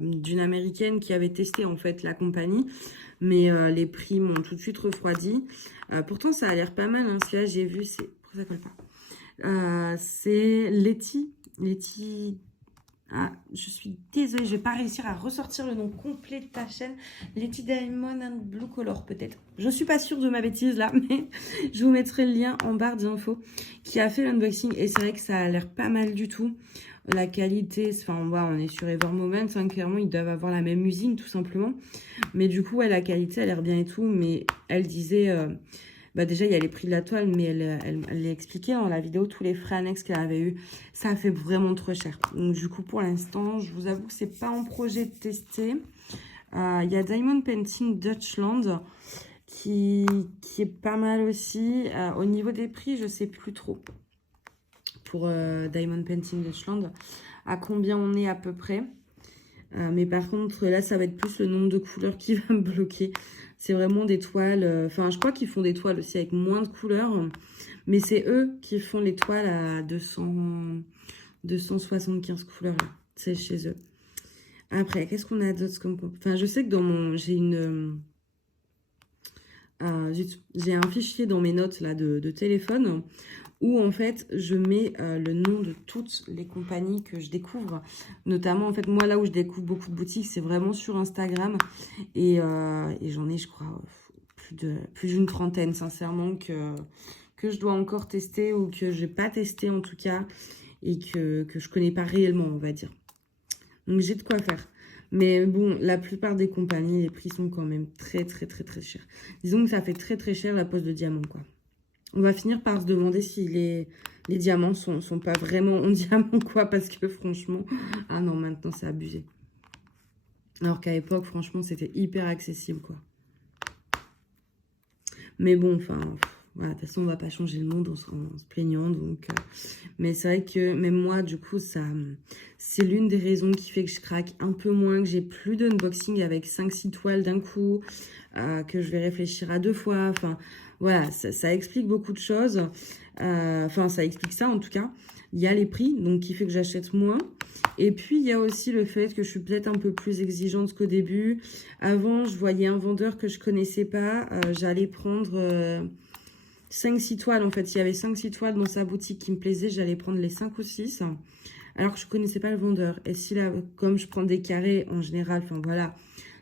d'une Américaine qui avait testé, en fait, la compagnie. Mais les prix m'ont tout de suite refroidi. Pourtant, ça a l'air pas mal, hein. Celui-là, j'ai vu, c'est... Pourquoi ça colle pas? C'est Letty Ah, je suis désolée, je vais pas réussir à ressortir le nom complet de ta chaîne. Letty Diamond and Blue Color peut-être. Je suis pas sûre de ma bêtise là, mais je vous mettrai le lien en barre d'infos qui a fait l'unboxing. Et c'est vrai que ça a l'air pas mal du tout. La qualité, enfin voilà, on est sur Evermoment, hein, clairement ils doivent avoir la même usine tout simplement. Mais du coup, ouais, la qualité a l'air bien et tout. Mais elle disait... bah déjà, il y a les prix de la toile, mais elle expliqué dans la vidéo tous les frais annexes qu'elle avait eu. Ça fait vraiment trop cher. Donc, du coup, pour l'instant, je vous avoue que c'est pas en projet de tester. Il y a Diamond Painting Dutchland qui est pas mal aussi. Au niveau des prix, je sais plus trop. Pour Diamond Painting Dutchland, à combien on est à peu près. Mais par contre, là, ça va être plus le nombre de couleurs qui va me bloquer. C'est vraiment des toiles... Enfin, je crois qu'ils font des toiles aussi avec moins de couleurs. Mais c'est eux qui font les toiles à 275 couleurs. C'est chez eux. Après, qu'est-ce qu'on a d'autre comme... Enfin, je sais que dans mon... J'ai une... j'ai un fichier dans mes notes là de téléphone où en fait je mets le nom de toutes les compagnies que je découvre, notamment en fait moi là où je découvre beaucoup de boutiques c'est vraiment sur Instagram et j'en ai je crois plus d'une trentaine sincèrement que je dois encore tester ou que j'ai pas testé en tout cas et que je connais pas réellement on va dire, donc j'ai de quoi faire. Mais bon, la plupart des compagnies, les prix sont quand même très chers. Disons que ça fait très cher la pose de diamant, quoi. On va finir par se demander si les diamants sont pas vraiment en diamant, quoi. Parce que franchement, ah non, maintenant c'est abusé. Alors qu'à l'époque, franchement, c'était hyper accessible, quoi. Mais bon, enfin, voilà, de toute façon, on va pas changer le monde en se plaignant, donc... Mais c'est vrai que même moi, du coup, c'est l'une des raisons qui fait que je craque un peu moins, que j'ai plus d'unboxing avec 5-6 toiles d'un coup, que je vais réfléchir à 2 fois. Enfin, voilà, ça explique beaucoup de choses. Enfin, ça explique ça, en tout cas. Il y a les prix, donc qui fait que j'achète moins. Et puis, il y a aussi le fait que je suis peut-être un peu plus exigeante qu'au début. Avant, je voyais un vendeur que je connaissais pas. J'allais prendre... 5-6 toiles, en fait. Il y avait 5-6 toiles dans sa boutique qui me plaisaient. J'allais prendre les 5 ou 6. Alors que je connaissais pas le vendeur. Et si là, comme je prends des carrés en général, enfin voilà,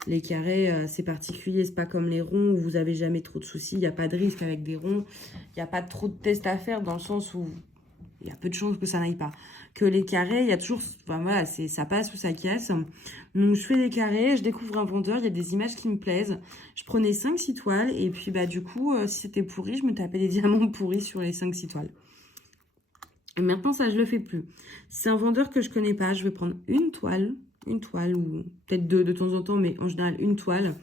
les carrés, c'est particulier. C'est pas comme les ronds où vous avez jamais trop de soucis. Il n'y a pas de risque avec des ronds. Il n'y a pas trop de tests à faire dans le sens où il y a peu de chances que ça n'aille pas. Que les carrés, il y a toujours... Enfin voilà, ça passe ou ça casse. Donc je fais des carrés, je découvre un vendeur, il y a des images qui me plaisent. Je prenais 5-6 toiles et puis bah du coup, si c'était pourri, je me tapais des diamants pourris sur les 5-6 toiles. Et maintenant, ça, je le fais plus. C'est un vendeur que je connais pas, je vais prendre une toile ou peut-être deux de temps en temps, mais en général une toile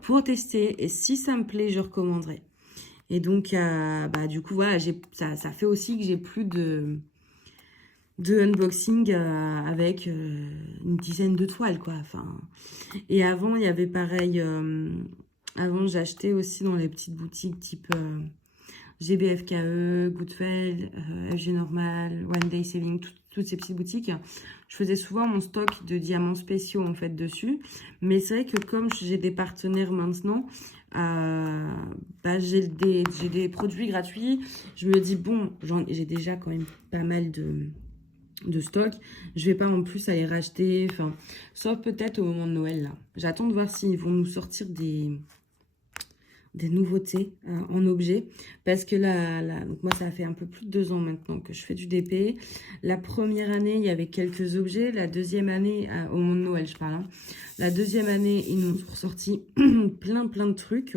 pour tester. Et si ça me plaît, je recommanderai. Et donc, bah, du coup, voilà, ça fait aussi que j'ai plus de unboxing avec une dizaine de toiles, quoi. Enfin, et avant, il y avait pareil. Avant, j'achetais aussi dans les petites boutiques type GBFKE, Goodfell, FG Normal, One Day Saving, toutes ces petites boutiques. Je faisais souvent mon stock de diamants spéciaux, en fait, dessus. Mais c'est vrai que comme j'ai des partenaires maintenant, bah, j'ai des produits gratuits. Je me dis, bon, j'ai déjà quand même pas mal de stock. Je vais pas en plus aller racheter. Enfin, sauf peut-être au moment de Noël, là. J'attends de voir s'ils vont nous sortir des nouveautés en objet, parce que là, donc moi ça fait un peu plus de 2 ans maintenant que je fais du DP. La première année il y avait quelques objets, la deuxième année au moment de Noël je parle, hein. La deuxième année ils nous ont sorti plein de trucs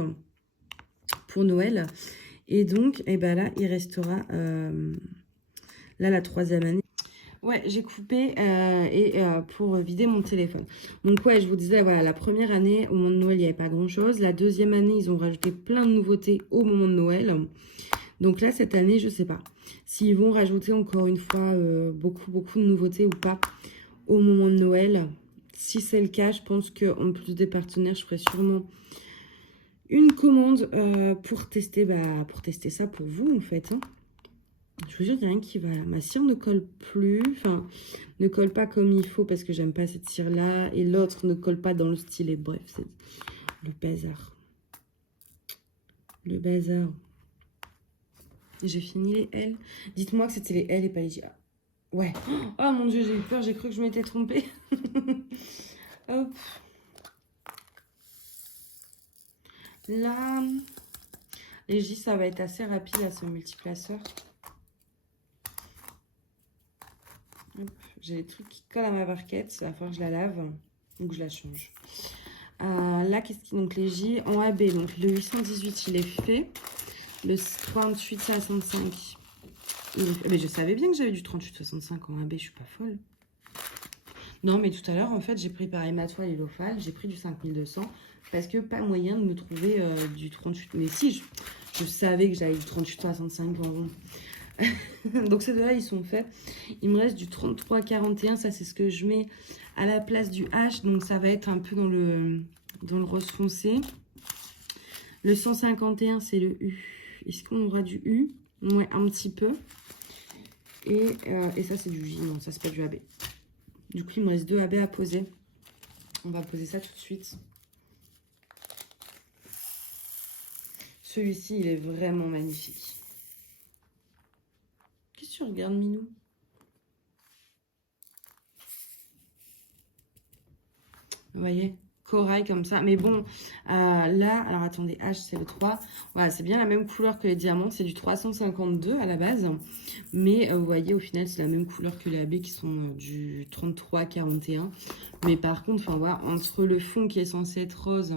pour Noël, et donc et ben là il restera là la troisième année. Ouais, j'ai coupé pour vider mon téléphone. Donc ouais, je vous disais, voilà, la première année, au moment de Noël, il n'y avait pas grand-chose. La deuxième année, ils ont rajouté plein de nouveautés au moment de Noël. Donc là, cette année, je sais pas s'ils vont rajouter encore une fois beaucoup de nouveautés ou pas au moment de Noël. Si c'est le cas, je pense qu'en plus des partenaires, je ferai sûrement une commande pour tester ça pour vous, en fait, hein. Je vous jure, il n'y a rien qui va. Ma cire ne colle plus. Enfin, ne colle pas comme il faut parce que j'aime pas cette cire-là. Et l'autre ne colle pas dans le stylet. Bref, c'est le bazar. Le bazar. J'ai fini les L. Dites-moi que c'était les L et pas les J. Ouais. Oh mon dieu, j'ai eu peur, j'ai cru que je m'étais trompée. Hop. Là, les J, ça va être assez rapide à ce multiplaceur. J'ai des trucs qui collent à ma barquette, il va falloir que je la lave, donc je la change. Là, qu'est-ce qui... Donc les J en AB, donc le 818, il est fait. Le 3865, il est fait. Mais je savais bien que j'avais du 3865 en AB, je suis pas folle. Non, mais tout à l'heure, en fait, j'ai préparé ma toile et l'ophale, j'ai pris du 5200, parce que pas moyen de me trouver du 38... Mais si, je savais que j'avais du 3865 en rond. Donc ces deux-là, ils sont faits. Il me reste du 3341. Ça, c'est ce que je mets à la place du H. Donc ça va être un peu dans le rose foncé. Le 151, c'est le U. Est-ce qu'on aura du U? Ouais, un petit peu. Et ça, c'est du J. Non, ça, c'est pas du AB. Du coup, il me reste 2 AB à poser. On va poser ça tout de suite. Celui-ci, il est vraiment magnifique. Qu'est-ce que tu regardes, Minou? Vous voyez, corail comme ça. Mais bon, là, alors attendez, H, c'est le 3. Voilà, c'est bien la même couleur que les diamants. C'est du 352 à la base. Mais vous voyez, au final, c'est la même couleur que les AB qui sont du 33-41. Mais par contre, enfin, voilà, entre le fond qui est censé être rose.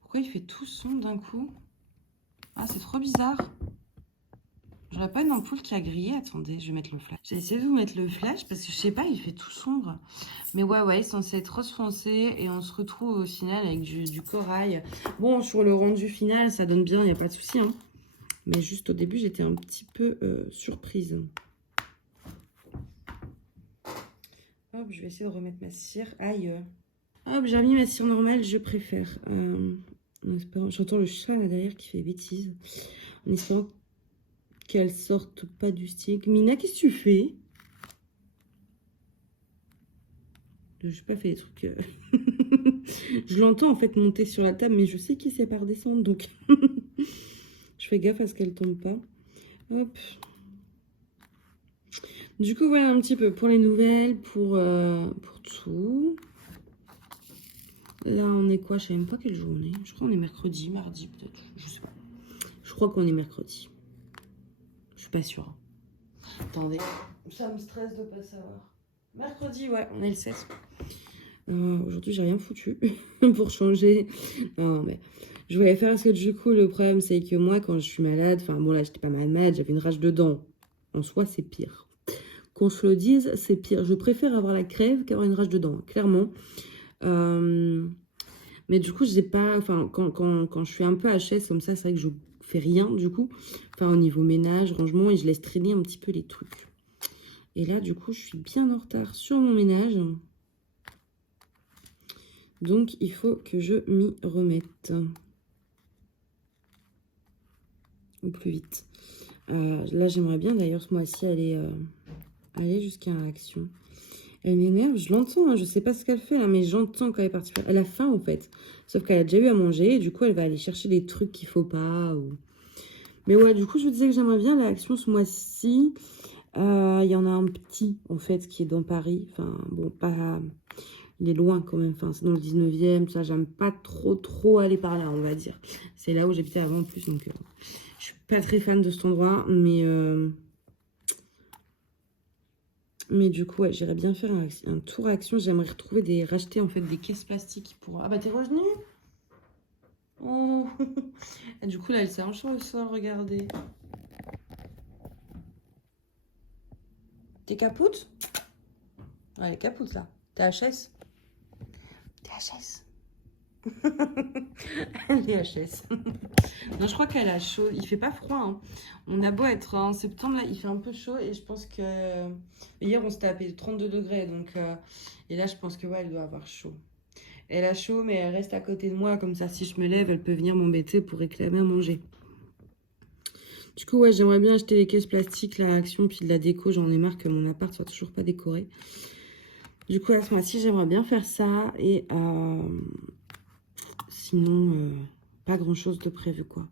Pourquoi il fait tout sombre d'un coup? Ah, c'est trop bizarre. J'aurais pas une ampoule qui a grillé. Attendez, je vais mettre le flash. J'ai essayé de vous mettre le flash parce que je sais pas, il fait tout sombre. Mais ouais, c'est censé être rose foncé et on se retrouve au final avec du corail. Bon, sur le rendu final, ça donne bien, il n'y a pas de souci. Hein. Mais juste au début, j'étais un petit peu surprise. Hop, je vais essayer de remettre ma cire. Aïe. Hop, j'ai remis ma cire normale, je préfère. J'entends le chat là derrière qui fait des bêtises. En espérant qu'elle sorte pas du stick. Mina, qu'est-ce que tu fais? Je n'ai pas fait des trucs... je l'entends en fait monter sur la table, mais je sais qu'il sait pas redescendre, donc je fais gaffe à ce qu'elle tombe pas. Hop. Du coup, voilà un petit peu pour les nouvelles, pour tout. Là, on est quoi? Je sais même pas quel jour on est. Je crois qu'on est mercredi, mardi peut-être. Je sais pas. Je crois qu'on est mercredi. Je suis pas sûre. Attendez. Ça me stresse de pas savoir. Mercredi, ouais, on est le 16. Aujourd'hui, j'ai rien foutu pour changer. Non, mais je voulais faire parce que du coup, le problème, c'est que moi, quand je suis malade, enfin bon, là, j'étais pas malade, j'avais une rage de dents. En soi, c'est pire. Qu'on se le dise, c'est pire. Je préfère avoir la crève qu'avoir une rage de dents, clairement. Mais du coup, j'ai pas... Enfin, quand je suis un peu HS comme ça, c'est vrai que je fais rien, du coup. Enfin, au niveau ménage, rangement, et je laisse traîner un petit peu les trucs. Et là, du coup, je suis bien en retard sur mon ménage. Donc, il faut que je m'y remette. Au plus vite. Là, j'aimerais bien, d'ailleurs, ce mois-ci, aller jusqu'à Action. Elle m'énerve, je l'entends, hein, je sais pas ce qu'elle fait là, mais j'entends quand elle est partie. Elle a faim en fait, sauf qu'elle a déjà eu à manger, et du coup elle va aller chercher des trucs qu'il faut pas. Mais ouais, du coup je vous disais que j'aimerais bien l'Action ce mois-ci. Il y en a un petit en fait qui est dans Paris, enfin bon, pas... Il est loin quand même, enfin c'est dans le 19e, ça j'aime pas trop aller par là on va dire. C'est là où j'habitais avant en plus, donc je suis pas très fan de cet endroit, mais du coup, ouais, j'irais bien faire un tour Action. J'aimerais racheter en fait des caisses plastiques pour... Ah bah t'es revenu? Oh. Et du coup, là, elle s'est sur le sol, regardez. T'es capoute? Ouais, elle est capoute, là. T'es HS? T'es HS? Elle est HS. Non, je crois qu'elle a chaud. Il fait pas froid, hein. On a beau être en septembre, là, il fait un peu chaud. Et je pense que... Hier, on s'est tapé 32 degrés. Donc, et là, je pense que ouais, elle doit avoir chaud. Elle a chaud, mais elle reste à côté de moi. Comme ça, si je me lève, elle peut venir m'embêter pour réclamer à manger. Du coup, ouais, j'aimerais bien acheter des caisses plastiques, la Action, puis de la déco. J'en ai marre que mon appart soit toujours pas décoré. Du coup, à ce mois-ci, j'aimerais bien faire ça. Et sinon, pas grand-chose de prévu, quoi.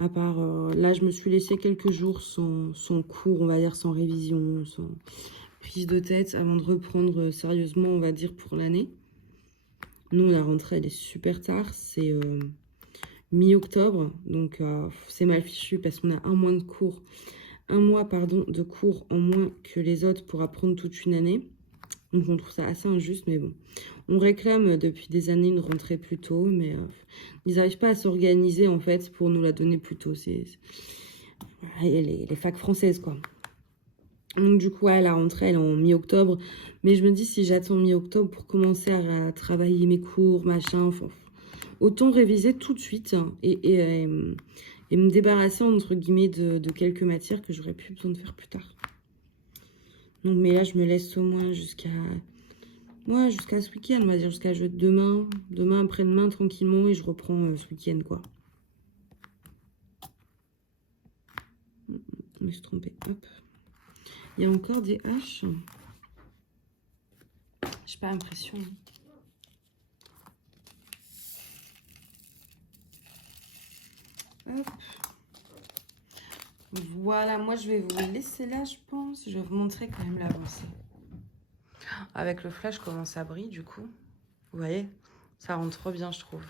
À part, là, je me suis laissé quelques jours sans cours, on va dire, sans révision, sans prise de tête, avant de reprendre sérieusement, on va dire, pour l'année. Nous, la rentrée, elle est super tard, c'est mi-octobre, donc c'est mal fichu parce qu'on a un mois, pardon, de cours en moins que les autres pour apprendre toute une année. Donc on trouve ça assez injuste, mais bon. On réclame depuis des années une rentrée plus tôt, mais ils n'arrivent pas à s'organiser en fait pour nous la donner plus tôt. C'est les facs françaises, quoi. Donc du coup, ouais, la rentrée, elle est en mi-octobre. Mais je me dis, si j'attends mi-octobre pour commencer à travailler mes cours, machin, enfin, autant réviser tout de suite et me débarrasser, entre guillemets, de quelques matières que j'aurais plus besoin de faire plus tard. Donc, mais là, je me laisse au moins jusqu'à ce week-end, on va dire, jusqu'à demain, après-demain, tranquillement, et je reprends ce week-end, quoi. Je me suis trompée, hop. Il y a encore des haches. J'ai pas l'impression. Hop. Voilà, moi, je vais vous laisser là, je pense. Je vais vous montrer quand même l'avancée. Avec le flash, comment ça brille, du coup. Vous voyez, ça rend trop bien, je trouve.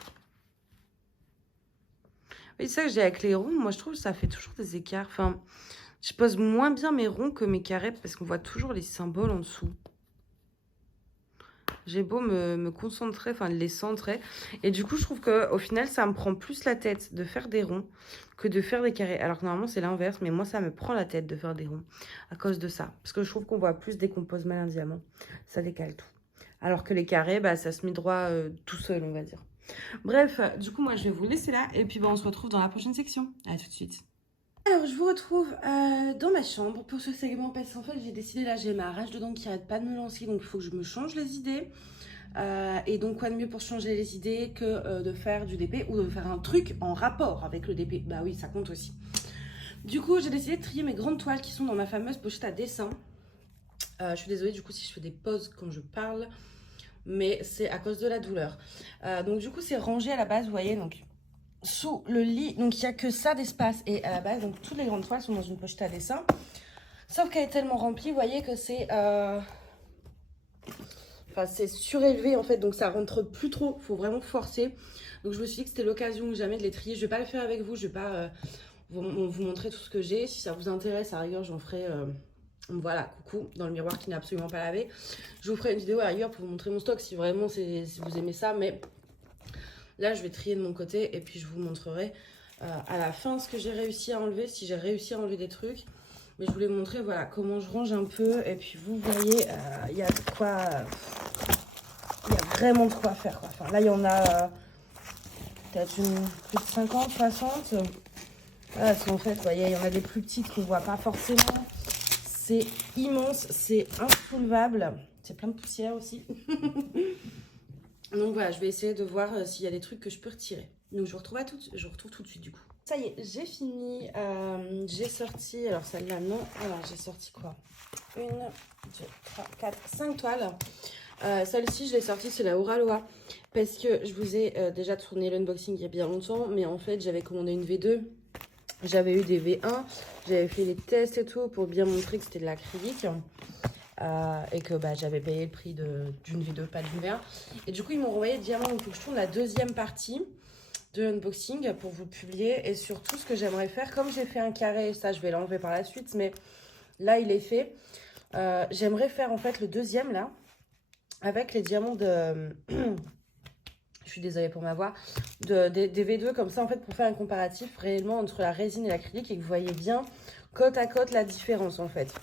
Oui, c'est ça que j'ai avec les ronds. Moi, je trouve que ça fait toujours des écarts. Enfin, je pose moins bien mes ronds que mes carrés parce qu'on voit toujours les symboles en dessous. J'ai beau me concentrer, enfin les centrer. Et du coup, je trouve qu'au final, ça me prend plus la tête de faire des ronds que de faire des carrés. Alors que normalement, c'est l'inverse. Mais moi, ça me prend la tête de faire des ronds à cause de ça. Parce que je trouve qu'on voit plus décompose mal un diamant. Ça décale tout. Alors que les carrés, bah, ça se met droit tout seul, on va dire. Bref, du coup, moi, je vais vous laisser là. Et puis, bah, on se retrouve dans la prochaine section. À tout de suite. Alors, je vous retrouve dans ma chambre pour ce segment parce qu'en fait, j'ai décidé, là, j'ai ma rage de dents qui arrête pas de me lancer, donc il faut que je me change les idées. Et donc, quoi de mieux pour changer les idées que de faire du DP ou de faire un truc en rapport avec le DP. Bah oui, ça compte aussi. Du coup, j'ai décidé de trier mes grandes toiles qui sont dans ma fameuse pochette à dessin. Je suis désolée, du coup, si je fais des pauses quand je parle, mais c'est à cause de la douleur. Donc, du coup, c'est rangé à la base, vous voyez, donc sous le lit, donc il n'y a que ça d'espace. Et à la base, donc toutes les grandes toiles sont dans une pochette à dessin. Sauf qu'elle est tellement remplie, vous voyez que c'est enfin, c'est surélevé en fait, donc ça rentre plus trop. Il faut vraiment forcer. Donc je me suis dit que c'était l'occasion ou jamais de les trier. Je vais pas le faire avec vous, je vais pas vous montrer tout ce que j'ai. Si ça vous intéresse, à rigueur, j'en ferai... voilà, coucou, dans le miroir qui n'est absolument pas lavé. Je vous ferai une vidéo à rigueur pour vous montrer mon stock si vraiment si vous aimez ça, mais... Là, je vais trier de mon côté et puis je vous montrerai à la fin ce que j'ai réussi à enlever, si j'ai réussi à enlever des trucs. Mais je voulais vous montrer voilà, comment je range un peu. Et puis vous voyez, il y a de quoi... Il y a vraiment de quoi faire, quoi. Enfin, là, il y en a peut-être plus de 50, 60. Voilà, parce qu'en fait, vous voyez, il y en a des plus petites qu'on ne voit pas forcément. C'est immense, c'est insoulevable. C'est plein de poussière aussi. Donc voilà, je vais essayer de voir s'il y a des trucs que je peux retirer. Donc je vous retrouve tout de suite du coup. Ça y est, j'ai fini. J'ai sorti, alors celle-là non. Alors j'ai sorti quoi? 1, 2, 3, 4, 5 toiles. Celle-ci, je l'ai sortie, c'est la Uraloa. Parce que je vous ai déjà tourné l'unboxing il y a bien longtemps. Mais en fait, j'avais commandé une V2. J'avais eu des V1. J'avais fait les tests et tout pour bien montrer que c'était de l'acrylique. Et que bah, j'avais payé le prix d'une V2, pas d'une V1. Et du coup, ils m'ont envoyé diamant. Donc, il faut que je tourne la deuxième partie de l'unboxing pour vous publier. Et surtout, ce que j'aimerais faire, comme j'ai fait un carré, ça, je vais l'enlever par la suite. Mais là, il est fait. J'aimerais faire en fait le deuxième là, avec les diamants de... Je suis désolée pour ma voix. Des V2 comme ça, en fait, pour faire un comparatif réellement entre la résine et l'acrylique et que vous voyez bien côte à côte la différence en fait.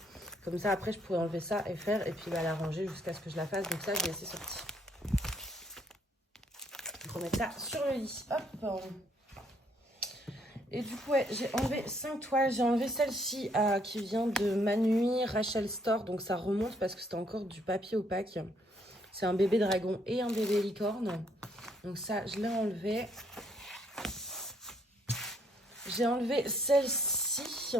Comme ça, après, je pourrais enlever ça et faire, et puis bah, la ranger jusqu'à ce que je la fasse. Donc ça, je vais laisser sortir. Je vais remettre ça sur le lit. Hop. Et du coup, ouais, j'ai enlevé 5 toiles. J'ai enlevé celle-ci qui vient de Manui Rachel Store. Donc ça remonte parce que c'était encore du papier opaque. C'est un bébé dragon et un bébé licorne. Donc ça, je l'ai enlevé. J'ai enlevé celle-ci.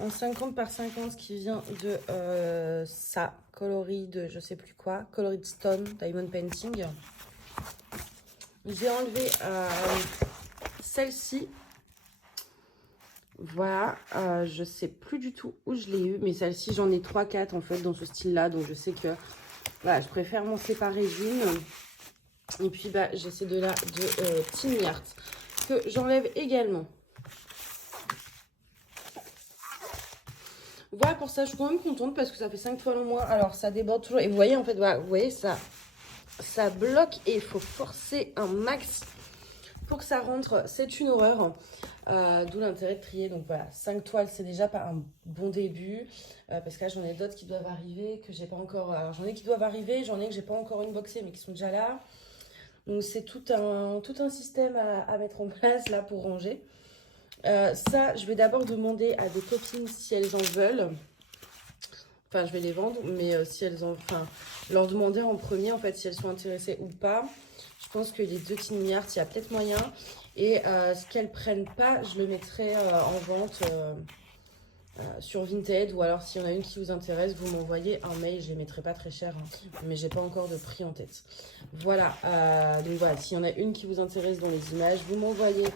En 50 par 50 qui vient de ça, coloris de je sais plus quoi, Colored Stone, Diamond Painting. J'ai enlevé celle-ci. Voilà, je sais plus du tout où je l'ai eu, mais celle-ci j'en ai 3-4 en fait dans ce style-là, donc je sais que voilà, je préfère m'en séparer d'une. Et puis bah j'ai de là de Tiny Art que j'enlève également. Voilà, pour ça je suis quand même contente parce que ça fait 5 fois le mois. Alors ça déborde toujours et vous voyez en fait, voilà, vous voyez ça bloque et il faut forcer un max pour que ça rentre. C'est une horreur. D'où l'intérêt de trier. Donc voilà, 5 toiles, c'est déjà pas un bon début. Parce que là, j'en ai d'autres qui doivent arriver, que j'ai pas encore. Alors, j'en ai qui doivent arriver, j'en ai que j'ai pas encore unboxé, mais qui sont déjà là. Donc, c'est tout un système à mettre en place là pour ranger. Ça, je vais d'abord demander à des copines si elles en veulent. Enfin, je vais les vendre, mais si elles en. Enfin, leur demander en premier, en fait, si elles sont intéressées ou pas. Je pense que les deux Tiny Art, il y a peut-être moyen. Et ce qu'elles prennent pas, je le mettrai en vente sur Vinted. Ou alors, s'il y en a une qui vous intéresse, vous m'envoyez un mail. Je les mettrai pas très cher, hein, mais j'ai pas encore de prix en tête. Voilà. Donc voilà, s'il y en a une qui vous intéresse dans les images, vous m'envoyez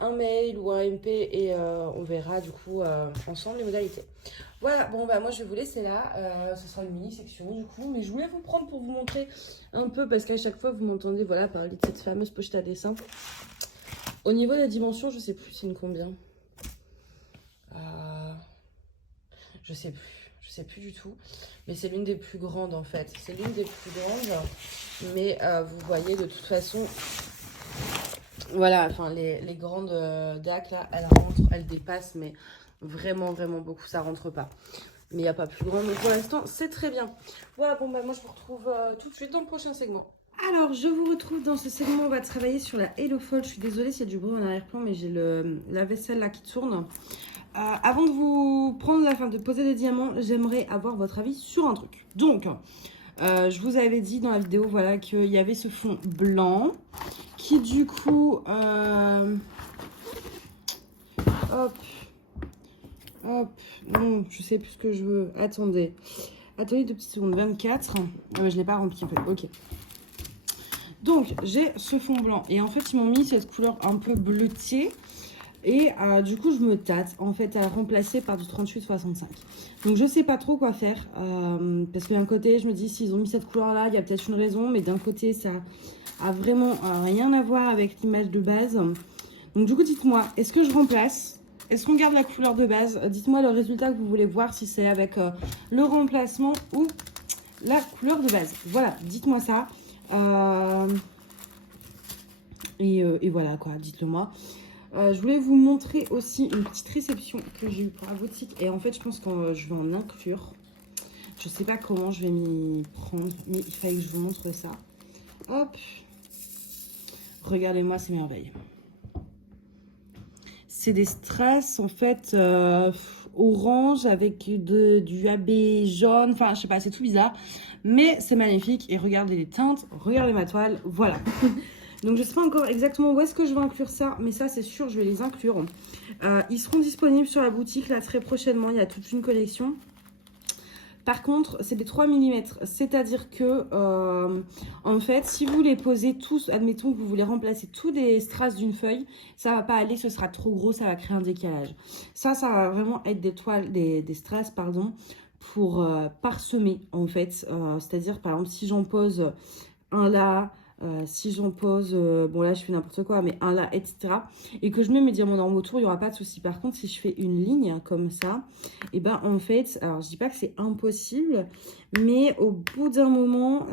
un mail ou un MP et on verra du coup ensemble les modalités. Voilà, bon bah moi je vais vous laisser là, ce sera une mini section du coup, mais je voulais vous prendre pour vous montrer un peu parce qu'à chaque fois vous m'entendez voilà parler de cette fameuse pochette à dessin. Au niveau des dimensions, je sais plus c'est une combien. Je sais plus du tout, mais c'est l'une des plus grandes en fait, c'est l'une des plus grandes, mais vous voyez de toute façon. Voilà, enfin les grandes DAC là, elles rentrent, elles dépassent, mais vraiment beaucoup, ça rentre pas. Mais il n'y a pas plus grand, mais pour l'instant c'est très bien. Voilà, bon bah moi je vous retrouve tout de suite dans le prochain segment. Alors je vous retrouve dans ce segment, on va travailler sur la Hello Fold. Je suis désolée s'il y a du bruit en arrière-plan, mais j'ai la vaisselle là qui tourne. Avant de vous prendre la fin de poser des diamants, j'aimerais avoir votre avis sur un truc. Donc, je vous avais dit dans la vidéo voilà, qu'il y avait ce fond blanc qui du coup hop, non, je sais plus ce que je veux. Attendez 2 petites secondes. 24. Je l'ai pas rempli en fait. Ok. Donc j'ai ce fond blanc et en fait ils m'ont mis cette couleur un peu bleutée. Et du coup, je me tâte en fait à la remplacer par du 38-65. Donc, je sais pas trop quoi faire. Parce que d'un côté, je me dis, s'ils ont mis cette couleur-là, il y a peut-être une raison. Mais d'un côté, ça a vraiment rien à voir avec l'image de base. Donc, du coup, dites-moi, est-ce que je remplace? Est-ce qu'on garde la couleur de base? Dites-moi le résultat que vous voulez voir, si c'est avec le remplacement ou la couleur de base. Voilà, dites-moi ça. Et voilà, quoi, dites-le moi. Je voulais vous montrer aussi une petite réception que j'ai eue pour la boutique. Et en fait, je pense que je vais en inclure. Je sais pas comment je vais m'y prendre, mais il fallait que je vous montre ça. Hop. Regardez-moi ces merveilles. C'est des strass, en fait, orange avec du AB jaune. Enfin, je sais pas, c'est tout bizarre. Mais c'est magnifique. Et regardez les teintes, regardez ma toile. Voilà. Donc, je ne sais pas encore exactement où est-ce que je vais inclure ça, mais ça, c'est sûr, je vais les inclure. Ils seront disponibles sur la boutique, là, très prochainement. Il y a toute une collection. Par contre, c'est des 3 mm, c'est-à-dire que, en fait, si vous les posez tous, admettons que vous voulez remplacer tous les strass d'une feuille, ça ne va pas aller, ce sera trop gros, ça va créer un décalage. Ça va vraiment être des toiles, des strass, pardon, pour parsemer, en fait. C'est-à-dire, par exemple, si j'en pose un là... si j'en pose, bon là je fais n'importe quoi, mais un là, etc. Et que je mets mes diamants dans autour, il n'y aura pas de souci. Par contre, si je fais une ligne comme ça, et ben en fait, alors je dis pas que c'est impossible, mais au bout d'un moment,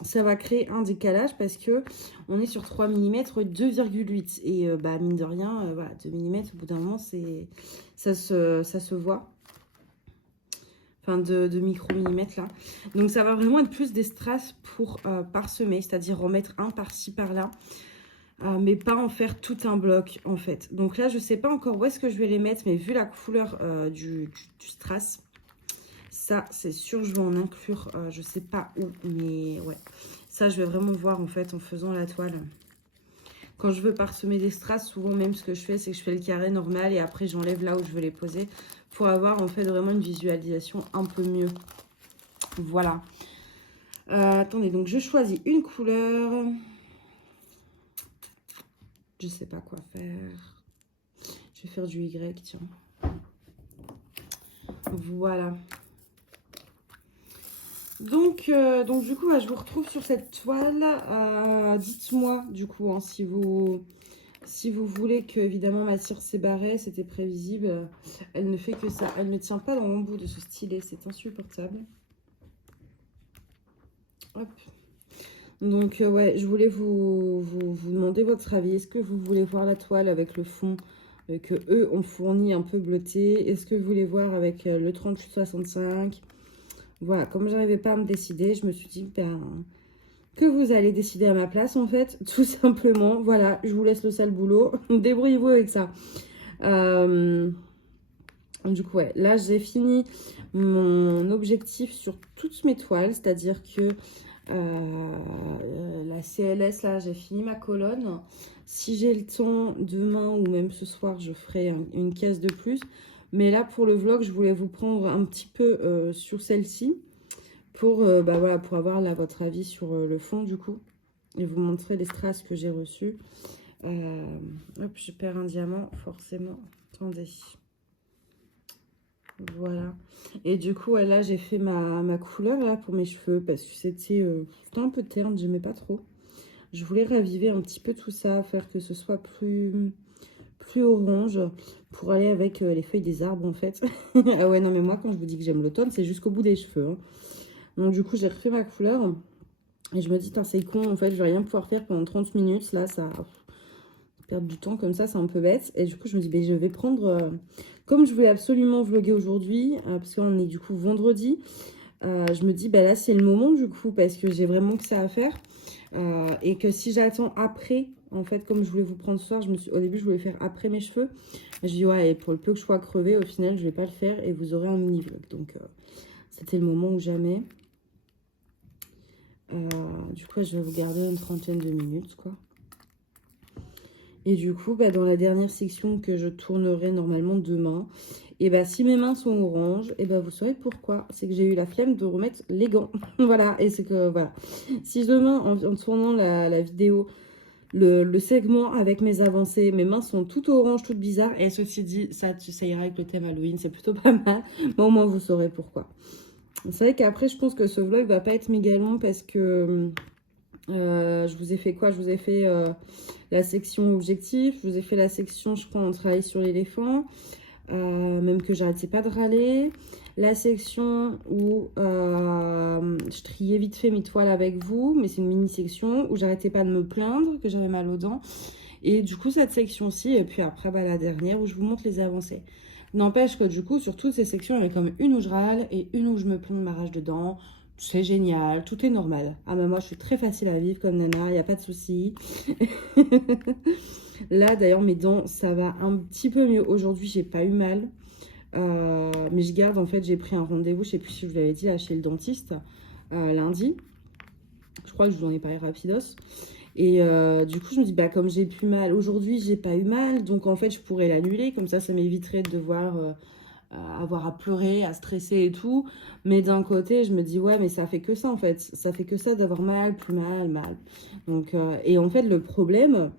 ça va créer un décalage parce que on est sur 3 mm 2,8. Et bah mine de rien, voilà, 2 mm, au bout d'un moment, ça se voit. Enfin de micro-millimètres là. Donc ça va vraiment être plus des strass pour parsemer, c'est-à-dire remettre un par-ci par-là, mais pas en faire tout un bloc en fait. Donc là je sais pas encore où est-ce que je vais les mettre, mais vu la couleur du strass, ça c'est sûr je vais en inclure, je sais pas où, mais ouais. Ça je vais vraiment voir en fait en faisant la toile. Quand je veux parsemer des strass, souvent même ce que je fais, c'est que je fais le carré normal et après j'enlève là où je veux les poser pour avoir en fait vraiment une visualisation un peu mieux. Voilà. Attendez, donc je choisis une couleur. Je sais pas quoi faire. Je vais faire du Y, tiens. Voilà. Donc du coup, je vous retrouve sur cette toile. Dites-moi, du coup, hein, si vous voulez que, évidemment, ma cire s'est barrée, c'était prévisible. Elle ne fait que ça. Elle ne tient pas dans l'embout de ce stylet. C'est insupportable. Hop. Donc, ouais, je voulais vous demander votre avis. Est-ce que vous voulez voir la toile avec le fond que eux ont fourni un peu bleuté? Est-ce que vous voulez voir avec le 38-65? Voilà, comme je n'arrivais pas à me décider, je me suis dit que vous allez décider à ma place, en fait, tout simplement. Voilà, je vous laisse le sale boulot. Débrouillez-vous avec ça. Du coup, ouais, là, j'ai fini mon objectif sur toutes mes toiles, c'est-à-dire que la CLS, là, j'ai fini ma colonne. Si j'ai le temps, demain ou même ce soir, je ferai une caisse de plus. Mais là, pour le vlog, je voulais vous prendre un petit peu sur celle-ci pour, voilà, pour avoir là, votre avis sur le fond, du coup. Et vous montrer les strass que j'ai reçus. Hop, je perds un diamant, forcément. Attendez. Voilà. Et du coup, ouais, là, j'ai fait ma couleur là pour mes cheveux parce que c'était un peu terne, j'aimais pas trop. Je voulais raviver un petit peu tout ça, faire que ce soit plus orange pour aller avec les feuilles des arbres en fait. Ah ouais, non mais moi quand je vous dis que j'aime l'automne, c'est jusqu'au bout des cheveux. Hein. Donc du coup, j'ai refait ma couleur et je me dis, c'est con, en fait, je vais rien pouvoir faire pendant 30 minutes. Là, ça perdre du temps comme ça, c'est un peu bête. Et du coup, je me dis, je vais prendre... comme je voulais absolument vlogger aujourd'hui, parce qu'on est du coup vendredi, je me dis, là, c'est le moment du coup, parce que j'ai vraiment que ça à faire. Et que si j'attends après, en fait, comme je voulais vous prendre ce soir, au début, je voulais faire après mes cheveux. Je dis, ouais, et pour le peu que je sois crevée, au final, je vais pas le faire et vous aurez un mini vlog. Donc, c'était le moment ou jamais. Du coup, je vais vous garder une trentaine de minutes, quoi. Et du coup, dans la dernière section que je tournerai normalement demain, et si mes mains sont oranges, et vous saurez pourquoi. C'est que j'ai eu la flemme de remettre les gants. Voilà, et c'est que, voilà. Si demain, en tournant la vidéo, le segment avec mes avancées, mes mains sont toutes oranges, toutes bizarres, et ceci dit, ça ira avec le thème Halloween, c'est plutôt pas mal. Mais au moins, vous saurez pourquoi. C'est vrai qu'après, je pense que ce vlog va pas être méga long parce que... je vous ai fait quoi? Je vous ai fait la section objectif, je vous ai fait la section, je crois, on travaille sur l'éléphant, même que j'arrêtais pas de râler. La section où je triais vite fait mes toiles avec vous, mais c'est une mini-section où j'arrêtais pas de me plaindre que j'avais mal aux dents. Et du coup, cette section-ci, et puis après, la dernière où je vous montre les avancées. N'empêche que du coup, sur toutes ces sections, il y avait comme une où je râle et une où je me plains de ma rage de dents. C'est génial, tout est normal. Ah moi je suis très facile à vivre comme nana, il n'y a pas de souci. Là d'ailleurs mes dents ça va un petit peu mieux. Aujourd'hui j'ai pas eu mal. Mais je garde en fait, j'ai pris un rendez-vous, je sais plus si je vous l'avais dit là chez le dentiste lundi. Je crois que je vous en ai parlé rapidos. Et du coup je me dis comme j'ai plus mal. Aujourd'hui j'ai pas eu mal, donc en fait je pourrais l'annuler. Comme ça m'éviterait de devoir... avoir à pleurer, à stresser et tout. Mais d'un côté, je me dis, ouais, mais ça fait que ça, en fait. Ça fait que ça d'avoir mal, plus mal. Donc, et en fait, le problème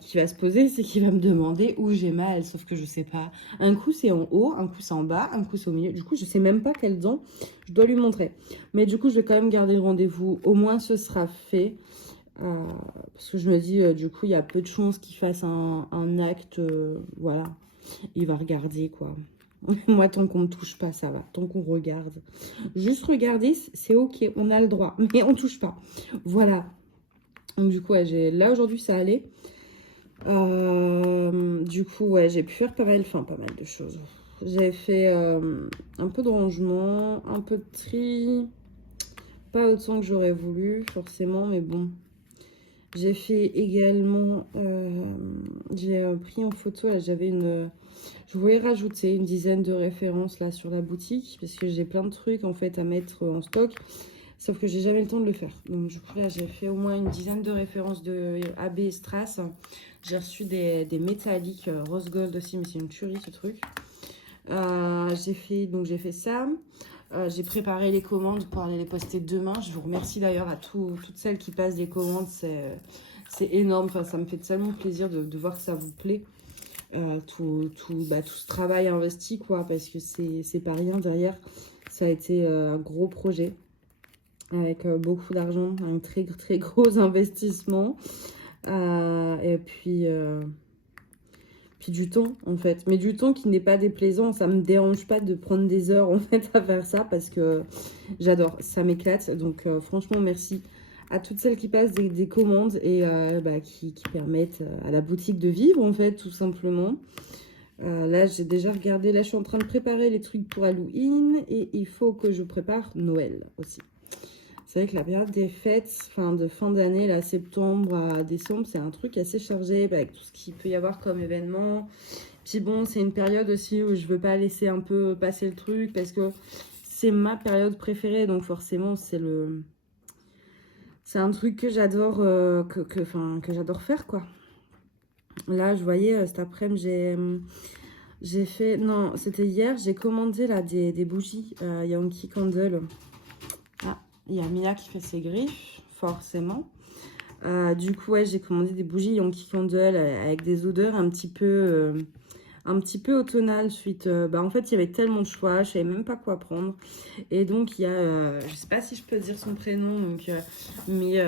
qui va se poser, c'est qu'il va me demander où j'ai mal. Sauf que je sais pas. Un coup, c'est en haut, un coup, c'est en bas, un coup, c'est au milieu. Du coup, je sais même pas quelle dent je dois lui montrer. Mais du coup, je vais quand même garder le rendez-vous. Au moins, ce sera fait. Parce que je me dis, du coup, il y a peu de chances qu'il fasse un acte. Voilà. Il va regarder, quoi. Moi, tant qu'on ne touche pas, ça va. Tant qu'on regarde. Juste regarder, c'est ok. On a le droit. Mais on touche pas. Voilà. Donc, du coup, là, aujourd'hui, ça allait. Du coup, j'ai pu faire pas mal de choses. J'ai fait un peu de rangement, un peu de tri. Pas autant que j'aurais voulu, forcément. Mais bon. J'ai fait également... j'ai pris en photo, là, j'avais une... Je voulais rajouter une dizaine de références là sur la boutique parce que j'ai plein de trucs en fait à mettre en stock, sauf que j'ai jamais le temps de le faire. Donc du coup là j'ai fait au moins une dizaine de références de AB et Strass. J'ai reçu des métalliques rose gold aussi, mais c'est une tuerie ce truc. J'ai fait ça. J'ai préparé les commandes pour aller les poster demain. Je vous remercie d'ailleurs à toutes celles qui passent des commandes. c'est énorme. Enfin, ça me fait tellement plaisir de voir que ça vous plaît. Tout ce travail investi, quoi, parce que c'est pas rien derrière. Ça a été un gros projet avec beaucoup d'argent, un très très gros investissement. Et puis du temps, en fait. Mais du temps qui n'est pas déplaisant. Ça me dérange pas de prendre des heures, en fait, à faire ça parce que j'adore. Ça m'éclate. Donc, franchement, merci à toutes celles qui passent des commandes et qui permettent à la boutique de vivre, en fait, tout simplement. Là, j'ai déjà regardé. Là, je suis en train de préparer les trucs pour Halloween et il faut que je prépare Noël aussi. C'est vrai que la période des fêtes, de fin d'année, là, septembre à décembre, c'est un truc assez chargé avec tout ce qu'il peut y avoir comme événement. Puis bon, c'est une période aussi où je veux pas laisser un peu passer le truc parce que c'est ma période préférée. Donc forcément, c'est un truc que j'adore que j'adore faire, quoi. Là, je voyais cet après-midi, j'ai fait... Non, c'était hier, j'ai commandé là des bougies Yankee Candle. Ah, il y a Mia qui fait ses griffes, forcément. Du coup, ouais, j'ai commandé des bougies Yankee Candle avec des odeurs un petit peu automnales suite. En fait, il y avait tellement de choix, je savais même pas quoi prendre. Et donc, il y a, je sais pas si je peux dire son prénom, donc, mais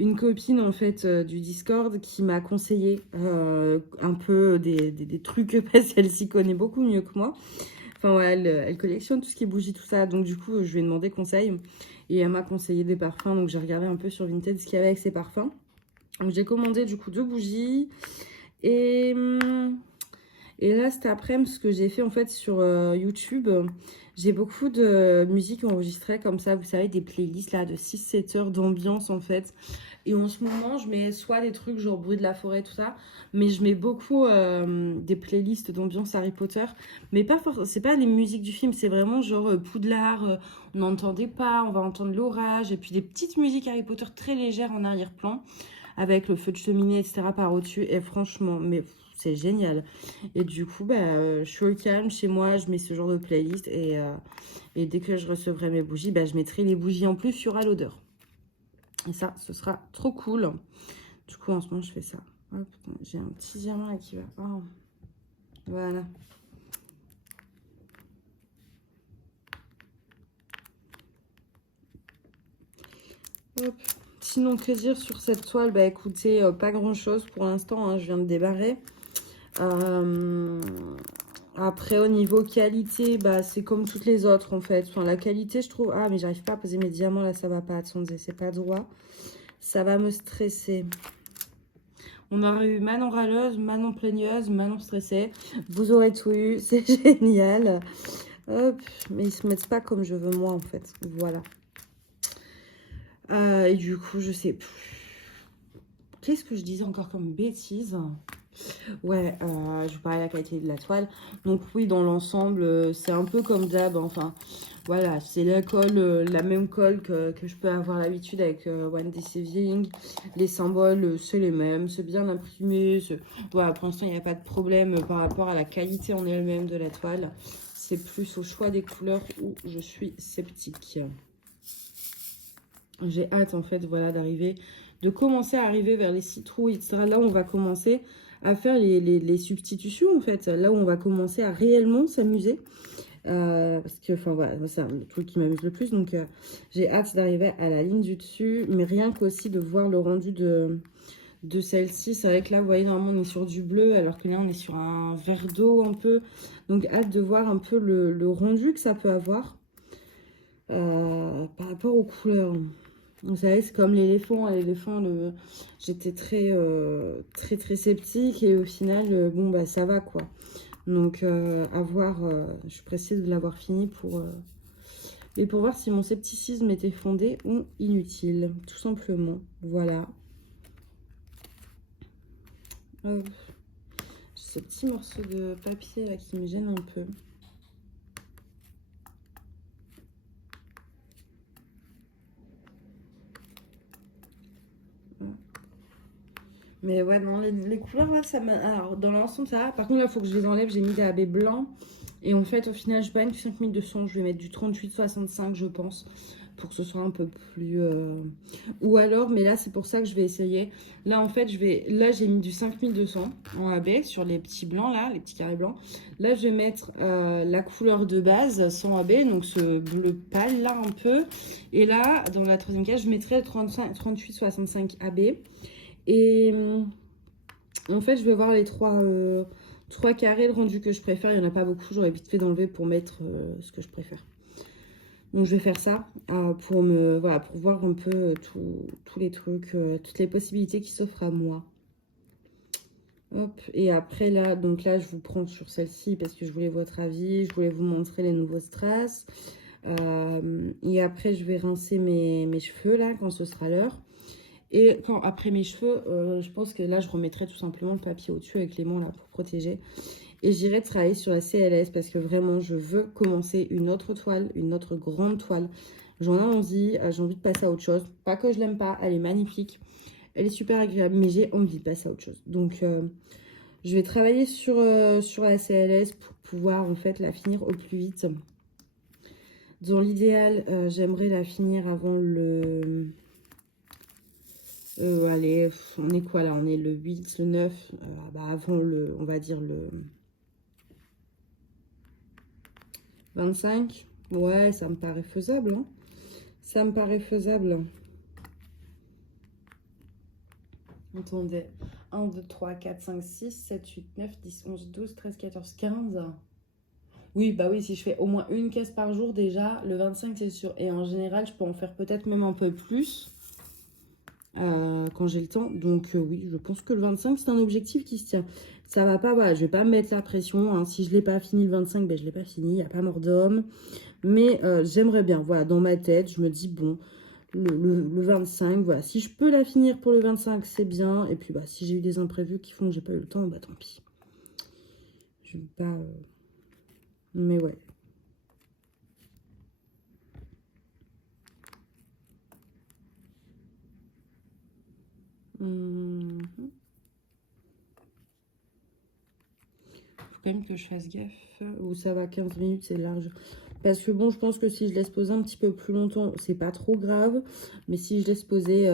une copine en fait du Discord qui m'a conseillé un peu des trucs parce qu'elle s'y connaît beaucoup mieux que moi. Enfin ouais, elle collectionne tout ce qui est bougies, tout ça. Donc du coup, je lui ai demandé conseil et elle m'a conseillé des parfums. Donc j'ai regardé un peu sur Vinted ce qu'il y avait avec ces parfums. Donc j'ai commandé du coup 2 bougies et là, cet après-midi, ce que j'ai fait en fait sur YouTube, j'ai beaucoup de musique enregistrée comme ça, vous savez, des playlists là de 6-7 heures d'ambiance en fait. Et en ce moment, je mets soit des trucs genre bruit de la forêt, tout ça, mais je mets beaucoup des playlists d'ambiance Harry Potter. Mais pas c'est pas les musiques du film, c'est vraiment genre Poudlard, on n'entendait pas, on va entendre l'orage, et puis des petites musiques Harry Potter très légères en arrière-plan, avec le feu de cheminée, etc. par au-dessus. Et franchement, mais c'est génial. Et du coup, je suis au calme chez moi, je mets ce genre de playlist et dès que je recevrai mes bougies, je mettrai les bougies en plus, il y aura l'odeur. Et ça, ce sera trop cool. Du coup, en ce moment, je fais ça. Hop, j'ai un petit diamant là qui va. Oh. Voilà. Hop. Sinon, que dire sur cette toile? Écoutez, pas grand-chose pour l'instant, hein, je viens de débarrer. Après, au niveau qualité, c'est comme toutes les autres, en fait. Enfin, la qualité, je trouve... Ah, mais j'arrive pas à poser mes diamants, là, ça va pas. Attendez, c'est pas droit. Ça va me stresser. On aurait eu Manon râleuse, Manon plaigneuse, Manon stressée. Vous aurez tout eu, c'est génial. Hop, mais ils se mettent pas comme je veux moi, en fait. Voilà. Et du coup, je sais plus. Qu'est-ce que je disais encore comme bêtise? Ouais, je vous parlais de la qualité de la toile. Donc oui, dans l'ensemble, c'est un peu comme d'hab. Enfin, voilà, c'est la colle, la même colle que je peux avoir l'habitude avec One Day Saving. Les symboles, c'est les mêmes. C'est bien imprimé. Voilà, pour l'instant, il n'y a pas de problème par rapport à la qualité en elle-même de la toile. C'est plus au choix des couleurs où je suis sceptique. J'ai hâte, en fait, voilà, de commencer à arriver vers les citrouilles, etc. Là, on va commencer à faire les substitutions, en fait. Là où on va commencer à réellement s'amuser. Parce que, enfin, voilà, c'est le truc qui m'amuse le plus. Donc, j'ai hâte d'arriver à la ligne du dessus. Mais rien qu'aussi de voir le rendu de celle-ci. C'est vrai que là, vous voyez, normalement, on est sur du bleu. Alors que là, on est sur un vert d'eau un peu. Donc, hâte de voir un peu le rendu que ça peut avoir. Par rapport aux couleurs. Vous savez, c'est comme l'éléphant. L'éléphant, j'étais très, très sceptique. Et au final, ça va, quoi. Donc, à voir, je suis pressée de l'avoir fini pour voir si mon scepticisme était fondé ou inutile, tout simplement. Voilà. Ce petit morceau de papier là qui me gêne un peu. Mais ouais, non, les couleurs là, ça m'a... Alors, dans l'ensemble, ça va. Par contre, là, il faut que je les enlève. J'ai mis des AB blancs. Et en fait, au final, je vais pas mettre du 5200, je vais mettre du 38,65, je pense, pour que ce soit un peu plus... Ou alors, mais là, c'est pour ça que je vais essayer. Là, en fait, là, j'ai mis du 5200 en AB sur les petits blancs, là, les petits carrés blancs. Là, je vais mettre la couleur de base sans AB, donc ce bleu pâle, là, un peu. Et là, dans la troisième case, je mettrai le 38,65 AB. Et en fait, je vais voir les trois carrés, le rendu que je préfère. Il n'y en a pas beaucoup, j'aurais vite fait d'enlever pour mettre ce que je préfère. Donc je vais faire ça pour voir un peu tous les trucs, toutes les possibilités qui s'offrent à moi. Hop, et après là, donc là je vous prends sur celle-ci parce que je voulais votre avis, je voulais vous montrer les nouveaux strass. Et après je vais rincer mes cheveux là quand ce sera l'heure. Et après mes cheveux, je pense que là je remettrai tout simplement le papier au-dessus avec l'aimant là pour protéger. Et j'irai travailler sur la CLS parce que vraiment, je veux commencer une autre toile, une autre grande toile. J'en ai envie, j'ai envie de passer à autre chose. Pas que je l'aime pas, elle est magnifique. Elle est super agréable, mais j'ai envie de passer à autre chose. Donc, je vais travailler sur la CLS pour pouvoir en fait la finir au plus vite. Dans l'idéal, j'aimerais la finir avant le... allez, on est quoi là? On est le 8, le 9, avant le, on va dire le... 25, ouais, ça me paraît faisable, hein. Ça me paraît faisable. Attendez, 1, 2, 3, 4, 5, 6, 7, 8, 9, 10, 11, 12, 13, 14, 15. Oui, bah oui, si je fais au moins une caisse par jour, déjà, le 25, c'est sûr. Et en général, je peux en faire peut-être même un peu plus quand j'ai le temps. Donc oui, je pense que le 25, c'est un objectif qui se tient. Ça va pas, voilà, je vais pas me mettre la pression, hein. Si je l'ai pas fini le 25, ben je l'ai pas fini, il n'y a pas mort d'homme. Mais j'aimerais bien, voilà, dans ma tête, je me dis, bon, le 25, voilà, si je peux la finir pour le 25, c'est bien. Et puis, bah, si j'ai eu des imprévus qui font que j'ai pas eu le temps, bah tant pis. Je vais pas... Mais ouais. Faut quand même que je fasse gaffe. Ou ça va, 15 minutes, c'est large. Parce que bon, je pense que si je laisse poser un petit peu plus longtemps, c'est pas trop grave. Mais si je laisse poser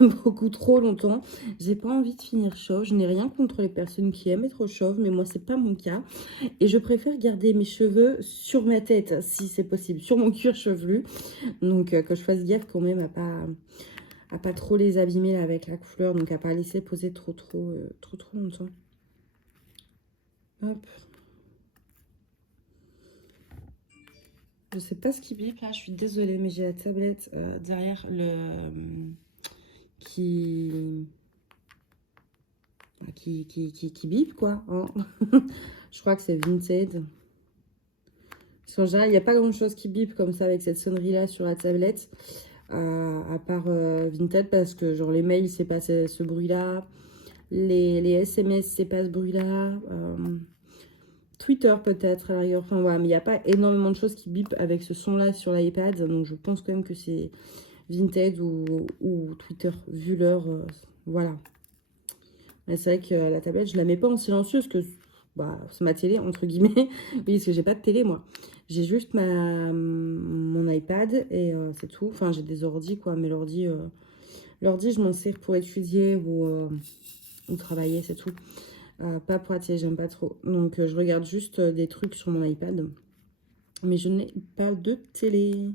beaucoup trop longtemps, j'ai pas envie de finir chauve. Je n'ai rien contre les personnes qui aiment être chauve, mais moi, c'est pas mon cas. Et je préfère garder mes cheveux sur ma tête, si c'est possible, sur mon cuir chevelu. Donc, que je fasse gaffe quand même à pas trop les abîmer là, avec la couleur. Donc, à pas laisser poser trop longtemps. Hop. Je sais pas ce qui bip là, je suis désolée, mais j'ai la tablette derrière qui bip quoi. Hein. Je crois que c'est Vinted. Parce qu'en général, il n'y a pas grand chose qui bip comme ça avec cette sonnerie là sur la tablette. À part Vinted, parce que genre les mails, c'est pas ce bruit là. Les SMS, c'est pas ce bruit là. Twitter peut-être, enfin voilà, mais il n'y a pas énormément de choses qui bip avec ce son là sur l'iPad, donc je pense quand même que c'est Vinted ou Twitter, vu l'heure, voilà. Mais c'est vrai que la tablette, je la mets pas en silencieux, parce que bah, c'est ma télé, entre guillemets, oui, parce que j'ai pas de télé, moi. J'ai juste mon iPad, et c'est tout. Enfin, j'ai des ordis, quoi, mais l'ordi, je m'en sers pour étudier ou travailler, c'est tout. Pas pour la télé, j'aime pas trop. Donc, je regarde juste des trucs sur mon iPad. Mais je n'ai pas de télé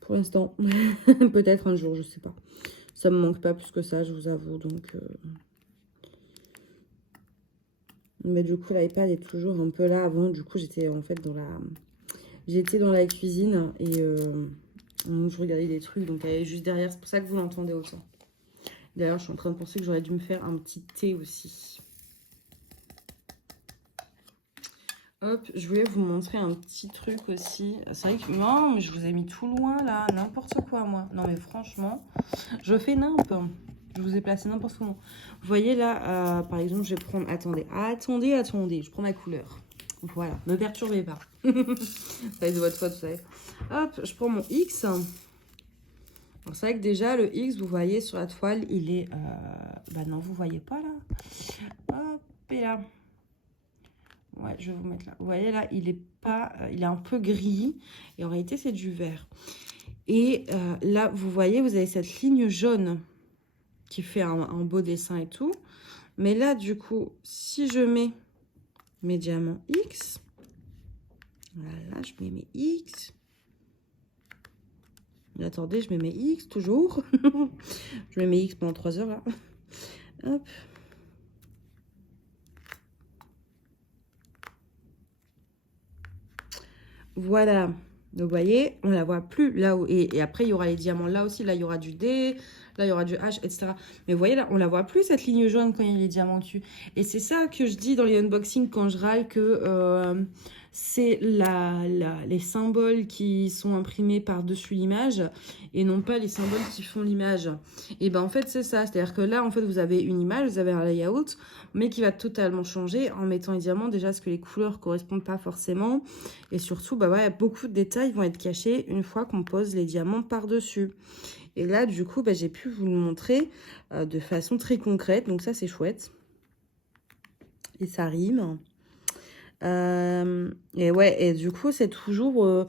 pour l'instant. Peut-être un jour, je sais pas. Ça me manque pas plus que ça, je vous avoue. Donc, mais du coup, l'iPad est toujours un peu là. Avant, du coup, j'étais en fait j'étais dans la cuisine et je regardais des trucs. Donc, elle est juste derrière. C'est pour ça que vous l'entendez autant. D'ailleurs, je suis en train de penser que j'aurais dû me faire un petit thé aussi. Hop, je voulais vous montrer un petit truc aussi. C'est vrai que non, mais je vous ai mis tout loin là, n'importe quoi moi. Non mais franchement, je fais n'importe. Je vous ai placé n'importe comment. Vous voyez là, par exemple, je vais prendre... Attendez, je prends ma couleur. Voilà, ne perturbez pas. Ça va être de votre faute, vous savez. Hop, je prends mon X. Alors c'est vrai que déjà, le X, vous voyez sur la toile, il est... Bah non, vous voyez pas là. Hop, et là. Ouais, je vais vous mettre là. Vous voyez là, il est pas, il est un peu gris. Et en réalité, c'est du vert. Et là, vous voyez, vous avez cette ligne jaune qui fait un beau dessin et tout. Mais là, du coup, si je mets mes diamants X, voilà, je mets mes X. Attendez, je mets mes X toujours. Je mets mes X pendant 3 heures là. Hop. Voilà. Vous voyez, on la voit plus là où. Et après, il y aura les diamants là aussi. Là, il y aura du D. Là, il y aura du H, etc. Mais vous voyez là, on la voit plus cette ligne jaune quand il y a les diamants dessus. Et c'est ça que je dis dans les unboxings quand je râle que c'est les symboles qui sont imprimés par-dessus l'image et non pas les symboles qui font l'image. Et ben en fait, c'est ça. C'est-à-dire que là, en fait, vous avez une image, vous avez un layout, mais qui va totalement changer en mettant les diamants. Déjà, parce que les couleurs correspondent pas forcément. Et surtout, bah ouais, beaucoup de détails vont être cachés une fois qu'on pose les diamants par-dessus. Et là, du coup, bah, j'ai pu vous le montrer de façon très concrète. Donc ça, c'est chouette. Et ça rime. Et ouais, et du coup, c'est toujours...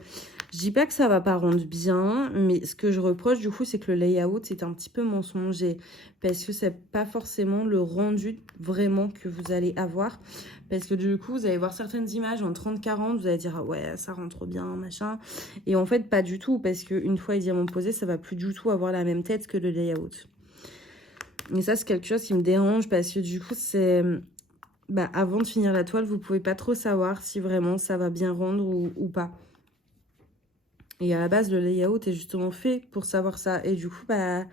je dis pas que ça va pas rendre bien, mais ce que je reproche, du coup, c'est que le layout est un petit peu mensonger. Parce que c'est pas forcément le rendu vraiment que vous allez avoir. Parce que du coup, vous allez voir certaines images en 30-40, vous allez dire, ah ouais, ça rend trop bien, machin. Et en fait, pas du tout, parce qu'une fois les diamants posés, ça va plus du tout avoir la même tête que le layout. Et ça, c'est quelque chose qui me dérange, parce que du coup, c'est... Bah, avant de finir la toile, vous pouvez pas trop savoir si vraiment ça va bien rendre ou pas. Et à la base, le layout est justement fait pour savoir ça. Et du coup, bah,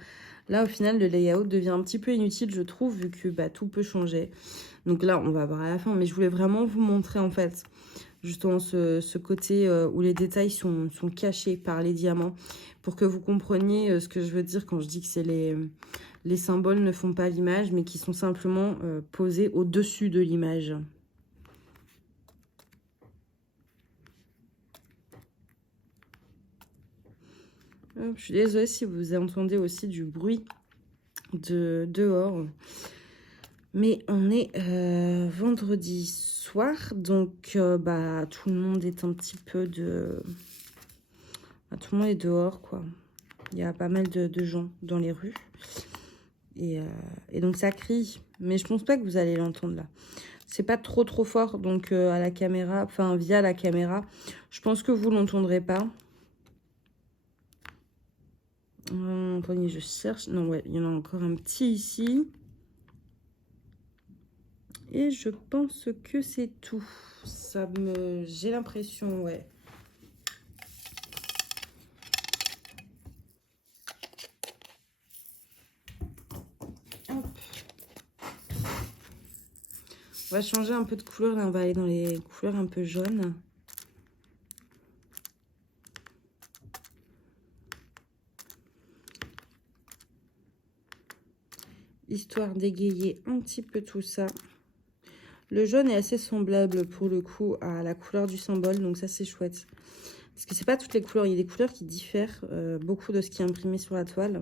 là, au final, le layout devient un petit peu inutile, je trouve, vu que bah, tout peut changer. Donc là, on va voir à la fin. Mais je voulais vraiment vous montrer, en fait, justement ce côté où les détails sont cachés par les diamants. Pour que vous compreniez ce que je veux dire quand je dis que c'est les symboles ne font pas l'image, mais qui sont simplement posés au-dessus de l'image. Je suis désolée si vous entendez aussi du bruit de dehors. Mais on est vendredi soir, donc bah, tout le monde est un petit peu de... Bah, tout le monde est dehors, quoi. Il y a pas mal de gens dans les rues. Et donc ça crie. Mais je pense pas que vous allez l'entendre là. C'est pas trop fort, donc à la caméra, enfin via la caméra, je pense que vous l'entendrez pas. Attendez, je cherche. Non, ouais, il y en a encore un petit ici. Et je pense que c'est tout. J'ai l'impression, ouais. Hop. On va changer un peu de couleur. Là, on va aller dans les couleurs un peu jaunes. Histoire d'égayer un petit peu tout ça. Le jaune est assez semblable pour le coup à la couleur du symbole, donc ça c'est chouette. Parce que c'est pas toutes les couleurs, il y a des couleurs qui diffèrent beaucoup de ce qui est imprimé sur la toile.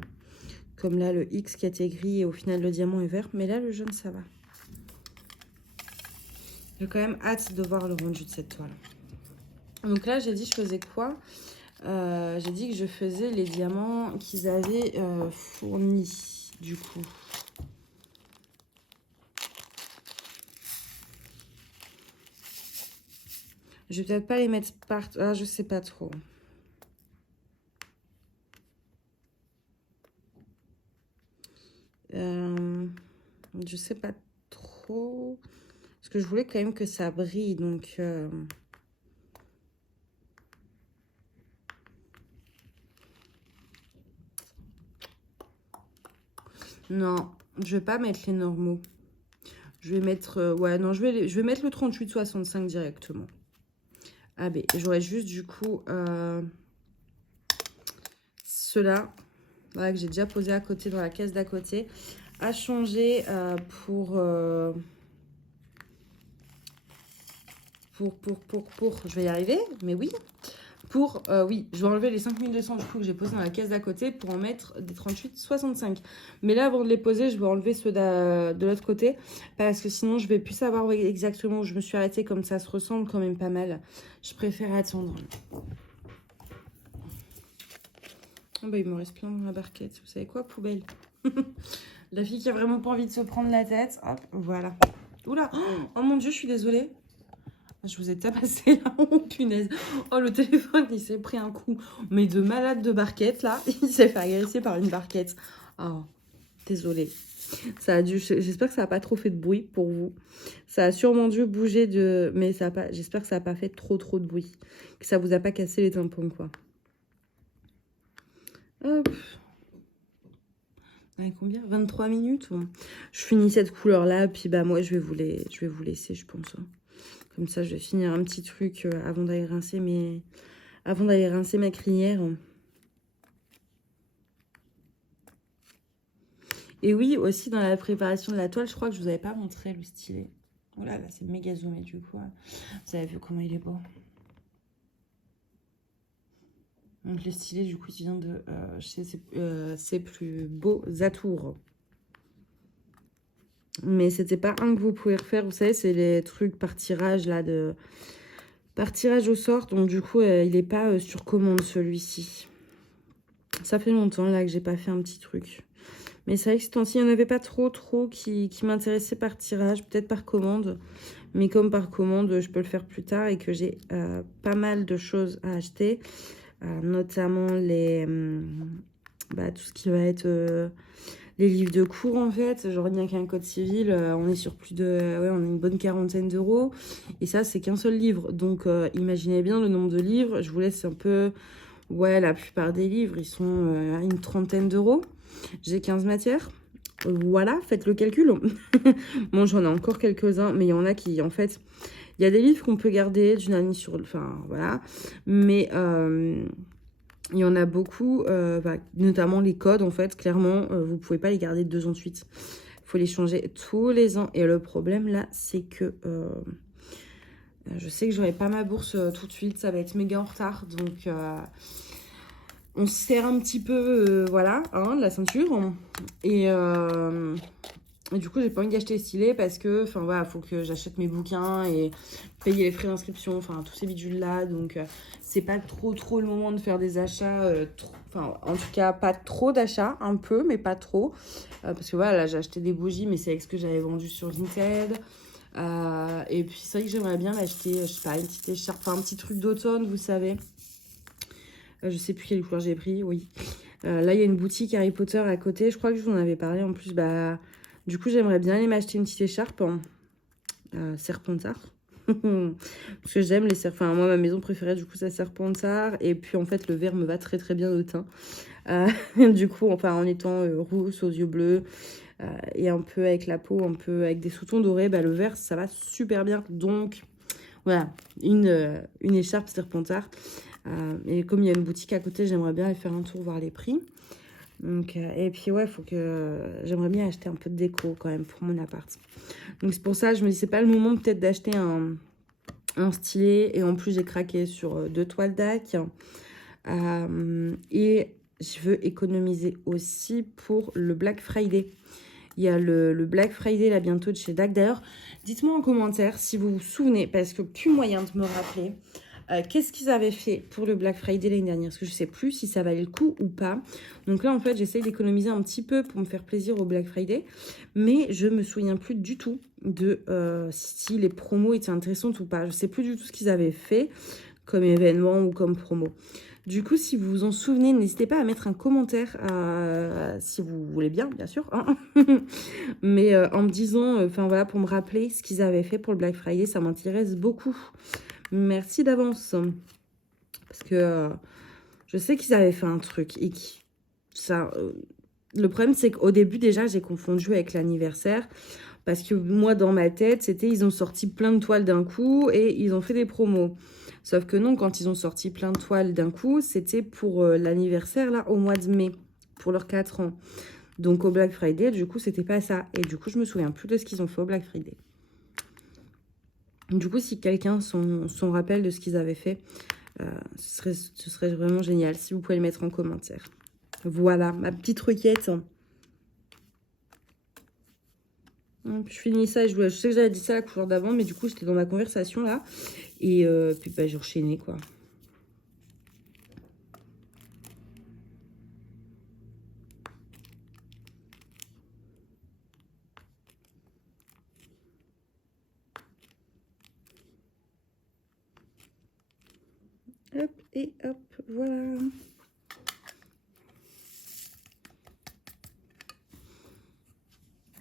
Comme là le X qui a été gris et au final le diamant est vert, mais là le jaune ça va. J'ai quand même hâte de voir le rendu de cette toile. Donc là j'ai dit je faisais quoi? J'ai dit que je faisais les diamants qu'ils avaient fournis du coup. Je vais peut-être pas les mettre partout. Ah, je sais pas trop. Je sais pas trop. Parce que je voulais quand même que ça brille. Donc... Non, je vais pas mettre les normaux. Je vais mettre... ouais, non, je vais mettre le 38-65 directement. Ah ben, j'aurais juste du coup ceux-là, voilà, que j'ai déjà posé à côté dans la caisse d'à côté, à changer pour, je vais y arriver, mais oui, pour, oui, je vais enlever les 5200 du coup que j'ai posé dans la caisse d'à côté pour en mettre des 38,65. Mais là, avant de les poser, je vais enlever ceux de l'autre côté parce que sinon, je vais plus savoir exactement où je me suis arrêtée, comme ça se ressemble quand même pas mal. Je préfère attendre. Oh bah, il me reste plein dans la barquette. Vous savez quoi, poubelle. La fille qui a vraiment pas envie de se prendre la tête. Hop, voilà. Oula, oh mon Dieu, je suis désolée. Je vous ai tabassé là, oh punaise. Oh, le téléphone, il s'est pris un coup. Mais de malade de barquette, là. Il s'est fait agresser par une barquette. Oh, désolée. Ça a dû... J'espère que ça n'a pas trop fait de bruit pour vous. Ça a sûrement dû bouger de... Mais ça a pas... j'espère que ça n'a pas fait trop de bruit. Que ça vous a pas cassé les tympans, quoi. Hop. Ouais, combien 23 minutes. Je finis cette couleur-là, puis bah moi, je vais vous laisser, je pense. Comme ça, je vais finir un petit truc avant d'aller rincer ma crinière. Et oui, aussi dans la préparation de la toile, je crois que je vous avais pas montré le stylet. Oh là là, c'est méga zoomé du coup. Vous avez vu comment il est beau. Donc le stylet, du coup, il vient de chez C'est Plus Beaux Atours. Mais c'était pas un que vous pouvez refaire. Vous savez, c'est les trucs par tirage là par tirage au sort. Donc du coup, il n'est pas sur commande celui-ci. Ça fait longtemps là que j'ai pas fait un petit truc. Mais c'est vrai que ce temps-ci, il n'y en avait pas trop qui m'intéressaient par tirage, peut-être par commande. Mais comme par commande, je peux le faire plus tard et que j'ai pas mal de choses à acheter. Notamment tout ce qui va être les livres de cours en fait. Genre rien qu'un code civil, on est sur plus de... Ouais, on a une bonne quarantaine d'euros. Et ça, c'est qu'un seul livre. Donc imaginez bien le nombre de livres. Je vous laisse un peu... Ouais, la plupart des livres, ils sont à une trentaine d'euros. J'ai 15 matières. Voilà, faites le calcul. Bon, j'en ai encore quelques-uns, mais il y en a qui, en fait... Il y a des livres qu'on peut garder d'une année sur... Enfin, voilà. Mais il y en a beaucoup, notamment les codes, en fait. Clairement, vous ne pouvez pas les garder 2 ans de suite. Il faut les changer tous les ans. Et le problème, là, c'est que... je sais que j'aurai pas ma bourse tout de suite. Ça va être méga en retard. Donc... on se serre un petit peu, voilà, hein, de la ceinture. Et du coup, j'ai pas envie d'acheter les stylets parce que, enfin, voilà, faut que j'achète mes bouquins et payer les frais d'inscription, enfin, tous ces bidules-là. Donc, c'est pas trop le moment de faire des achats, enfin, en tout cas, pas trop d'achats, un peu, mais pas trop. Parce que voilà, là, j'ai acheté des bougies, mais c'est avec ce que j'avais vendu sur Vinted. Et puis, c'est vrai que j'aimerais bien m'acheter, je sais pas, une petite écharpe, enfin, un petit truc d'automne, vous savez. Je sais plus quelle couleur j'ai pris, oui. Là, il y a une boutique Harry Potter à côté. Je crois que je vous en avais parlé en plus. Bah, du coup, j'aimerais bien aller m'acheter une petite écharpe. Serpentard. Parce que j'aime les serpents. Enfin, moi, ma maison préférée, du coup, c'est Serpentard. Et puis, en fait, le vert me va très bien au teint. Du coup, enfin, en étant rousse, aux yeux bleus, et un peu avec la peau, un peu avec des sous-tons dorés, bah, le vert, ça va super bien. Donc, voilà, une écharpe Serpentard. Et comme il y a une boutique à côté, j'aimerais bien aller faire un tour, voir les prix. Donc, et puis ouais, faut que j'aimerais bien acheter un peu de déco quand même pour mon appart. Donc c'est pour ça, je me dis c'est pas le moment peut-être d'acheter un stylet. Et en plus j'ai craqué sur 2 toiles d'ac. Et je veux économiser aussi pour le Black Friday. Il y a le Black Friday là bientôt de chez DAC. D'ailleurs, dites-moi en commentaire si vous vous souvenez, parce que plus moyen de me rappeler. Qu'est-ce qu'ils avaient fait pour le Black Friday l'année dernière? Parce que je ne sais plus si ça valait le coup ou pas. Donc là, en fait, j'essaye d'économiser un petit peu pour me faire plaisir au Black Friday. Mais je ne me souviens plus du tout de si les promos étaient intéressantes ou pas. Je ne sais plus du tout ce qu'ils avaient fait comme événement ou comme promo. Du coup, si vous vous en souvenez, n'hésitez pas à mettre un commentaire, si vous voulez bien sûr. Hein. Mais en me disant, enfin voilà, pour me rappeler ce qu'ils avaient fait pour le Black Friday, ça m'intéresse beaucoup. Merci d'avance. Parce que je sais qu'ils avaient fait un truc. Et le problème, c'est qu'au début, déjà, j'ai confondu avec l'anniversaire. Parce que moi, dans ma tête, c'était ils ont sorti plein de toiles d'un coup et ils ont fait des promos. Sauf que non, quand ils ont sorti plein de toiles d'un coup, c'était pour l'anniversaire, là, au mois de mai, pour leurs 4 ans. Donc, au Black Friday, du coup, c'était pas ça. Et du coup, je me souviens plus de ce qu'ils ont fait au Black Friday. Du coup, si quelqu'un s'en rappelle de ce qu'ils avaient fait, Ce serait vraiment génial si vous pouvez le mettre en commentaire. Voilà, ma petite requête. Je finis ça, je sais que j'avais dit ça la couleur d'avant, mais du coup, j'étais dans ma conversation là. Et puis, bah, j'ai enchaîné, quoi. Hop, et hop, voilà.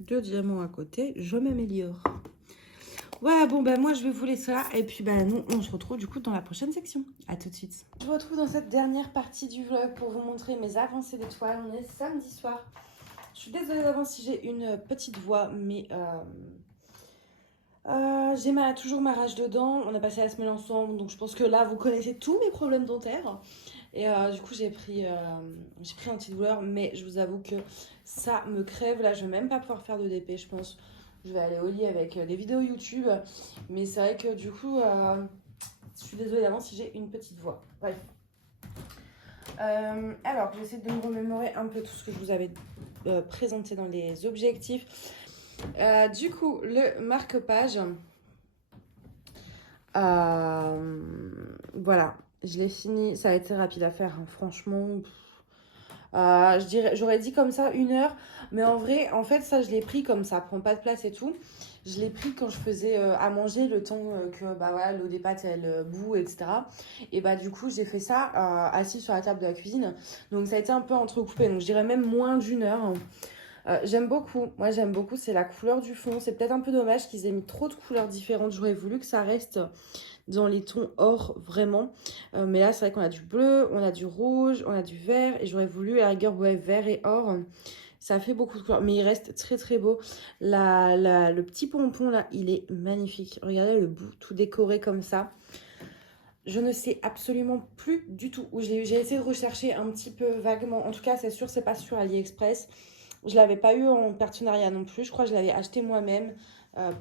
Deux diamants à côté, je m'améliore. Voilà, bon, ben moi, je vais vous laisser là. Et puis, ben nous, on se retrouve du coup dans la prochaine section. À tout de suite. Je vous retrouve dans cette dernière partie du vlog pour vous montrer mes avancées d'étoiles. On est samedi soir. Je suis désolée d'avance si j'ai une petite voix, mais j'ai toujours ma rage de dents. On a passé la semaine ensemble, donc je pense que là, vous connaissez tous mes problèmes dentaires. Et du coup, j'ai pris antidouleur, mais je vous avoue que ça me crève. Là, je vais même pas pouvoir faire de DP, je pense. Je vais aller au lit avec des vidéos YouTube. Mais c'est vrai que du coup, je suis désolée d'avance si j'ai une petite voix. Bref. Alors, j'essaie de me remémorer un peu tout ce que je vous avais présenté dans les objectifs. Du coup, le marque-page. Voilà, je l'ai fini. Ça a été rapide à faire, hein, franchement. J'aurais dit comme ça 1 heure, mais en vrai, en fait, ça, je l'ai pris comme ça prend pas de place et tout. Je l'ai pris quand je faisais à manger, le temps que bah voilà, l'eau des pâtes elle bout, etc. Et bah du coup, j'ai fait ça assis sur la table de la cuisine. Donc ça a été un peu entrecoupé. Donc je dirais même moins d'1 heure. J'aime beaucoup. Moi, j'aime beaucoup. C'est la couleur du fond. C'est peut-être un peu dommage qu'ils aient mis trop de couleurs différentes. J'aurais voulu que ça reste dans les tons or vraiment, mais là c'est vrai qu'on a du bleu, on a du rouge, on a du vert, et j'aurais voulu à la rigueur ouais, vert et or. Ça fait beaucoup de couleurs, mais il reste très très beau. Le petit pompon là, il est magnifique. Regardez le bout tout décoré comme ça. Je ne sais absolument plus du tout où je l'ai eu. J'ai essayé de rechercher un petit peu vaguement. En tout cas, c'est sûr, c'est pas sur AliExpress. Je ne l'avais pas eu en partenariat non plus. Je crois que je l'avais acheté moi-même.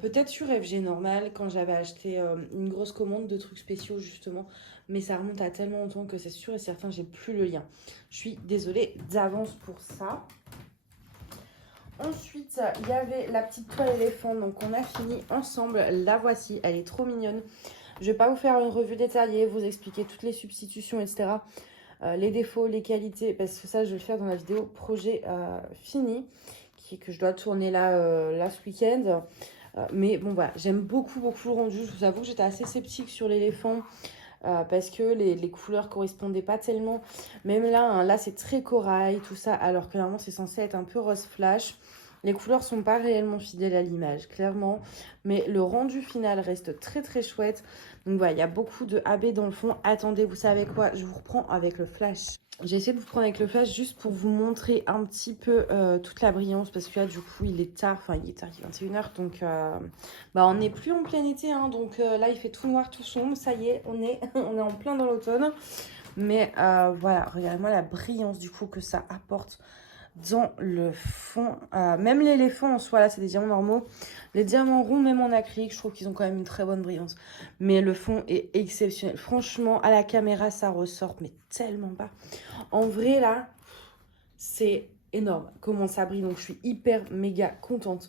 Peut-être sur FG Normal quand j'avais acheté une grosse commande de trucs spéciaux justement. Mais ça remonte à tellement longtemps que c'est sûr et certain, j'ai plus le lien. Je suis désolée d'avance pour ça. Ensuite, il y avait la petite toile éléphant. Donc on a fini ensemble. La voici. Elle est trop mignonne. Je ne vais pas vous faire une revue détaillée, vous expliquer toutes les substitutions, etc. Les défauts, les qualités, parce que ça, je vais le faire dans la vidéo projet fini, que je dois tourner là ce week-end. Mais bon, voilà, j'aime beaucoup, beaucoup le rendu. Je vous avoue que j'étais assez sceptique sur l'éléphant parce que les couleurs correspondaient pas tellement. Même là, hein, là, c'est très corail, tout ça, alors que normalement, c'est censé être un peu rose flash. Les couleurs sont pas réellement fidèles à l'image, clairement. Mais le rendu final reste très, très chouette. Donc voilà, il y a beaucoup de AB dans le fond. Attendez, vous savez quoi? Je vous reprends avec le flash. J'ai essayé de vous prendre avec le flash juste pour vous montrer un petit peu toute la brillance. Parce que là, du coup, il est tard. Enfin, il est tard, il est 21 h. Donc, bah, on n'est plus en plein été. Hein, donc là, il fait tout noir, tout sombre. Ça y est, on est en plein dans l'automne. Mais voilà, regardez-moi la brillance du coup que ça apporte dans le fond. Même l'éléphant en soi, là, c'est des diamants normaux. Les diamants ronds, même en acrylique, je trouve qu'ils ont quand même une très bonne brillance. Mais le fond est exceptionnel. Franchement, à la caméra, ça ressort, mais tellement pas. En vrai, là, c'est énorme comment ça brille. Donc, je suis hyper méga contente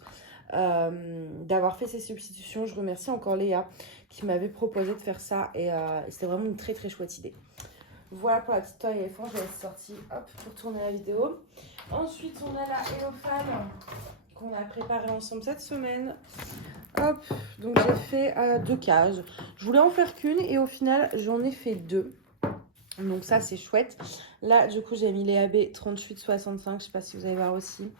d'avoir fait ces substitutions. Je remercie encore Léa qui m'avait proposé de faire ça. Et c'était vraiment une très, très chouette idée. Voilà pour la petite toile éléphant, je l'ai sortie pour tourner la vidéo. Ensuite, on a la Hello qu'on a préparée ensemble cette semaine. Hop, donc j'ai fait 2 cases. Je voulais en faire qu'une et au final, j'en ai fait 2. Donc ça, c'est chouette. Là, du coup, j'ai mis les AB 38-65. Je ne sais pas si vous allez voir aussi.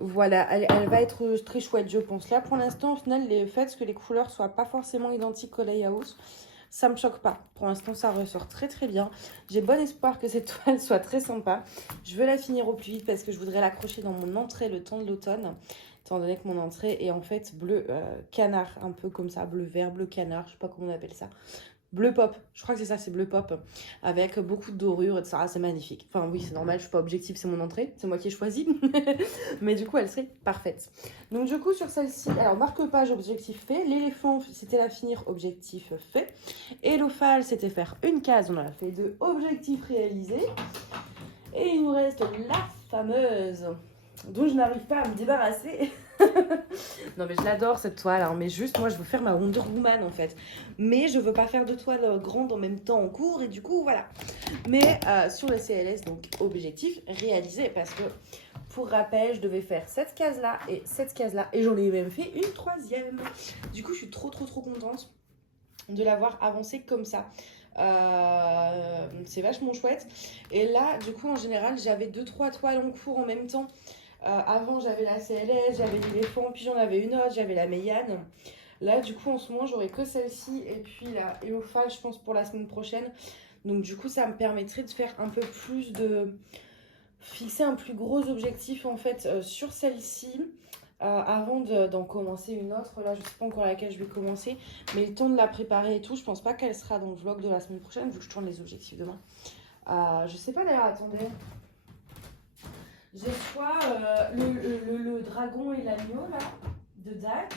Voilà, elle va être très chouette, je pense. Là, pour l'instant, au final, le fait que les couleurs soient pas forcément identiques au layout, ça me choque pas. Pour l'instant, ça ressort très très bien. J'ai bon espoir que cette toile soit très sympa. Je veux la finir au plus vite parce que je voudrais l'accrocher dans mon entrée le temps de l'automne. Étant donné que mon entrée est en fait bleu canard, un peu comme ça, bleu vert, bleu canard, je sais pas comment on appelle ça. bleu pop. Je crois que c'est ça, c'est bleu pop. Avec beaucoup de dorures, etc. C'est magnifique. Enfin oui, c'est normal, je suis pas objective, c'est mon entrée. C'est moi qui ai choisi. Mais du coup, elle serait parfaite. Donc du coup, sur celle-ci, alors marque-page, objectif fait. L'éléphant, c'était la finir, objectif fait. Et l'ophale, c'était faire une case. On en a fait 2, objectifs réalisés. Et il nous reste la fameuse, dont je n'arrive pas à me débarrasser. Non mais je l'adore cette toile, hein, mais juste moi je veux faire ma Wonder Woman en fait. Mais je veux pas faire de toile grande en même temps en cours et du coup voilà. Mais sur le CLS, donc objectif réalisé, parce que pour rappel je devais faire cette case là et cette case là et j'en ai même fait une 3e. Du coup je suis trop contente de l'avoir avancé comme ça. C'est vachement chouette. Et là du coup en général j'avais 2-3 toiles en cours en même temps. Avant j'avais la CLS, j'avais l'éléphant, puis j'en avais une autre, j'avais la Méliane. Là du coup en ce moment j'aurai que celle-ci et puis la Éophale je pense pour la semaine prochaine. Donc du coup ça me permettrait de faire un peu plus de... fixer un plus gros objectif en fait sur celle-ci. Avant d'en commencer une autre, là je sais pas encore laquelle je vais commencer, mais le temps de la préparer et tout, je pense pas qu'elle sera dans le vlog de la semaine prochaine vu que je tourne les objectifs demain. Je sais pas d'ailleurs, attendez. J'ai soit le dragon et l'agneau là, de Dak.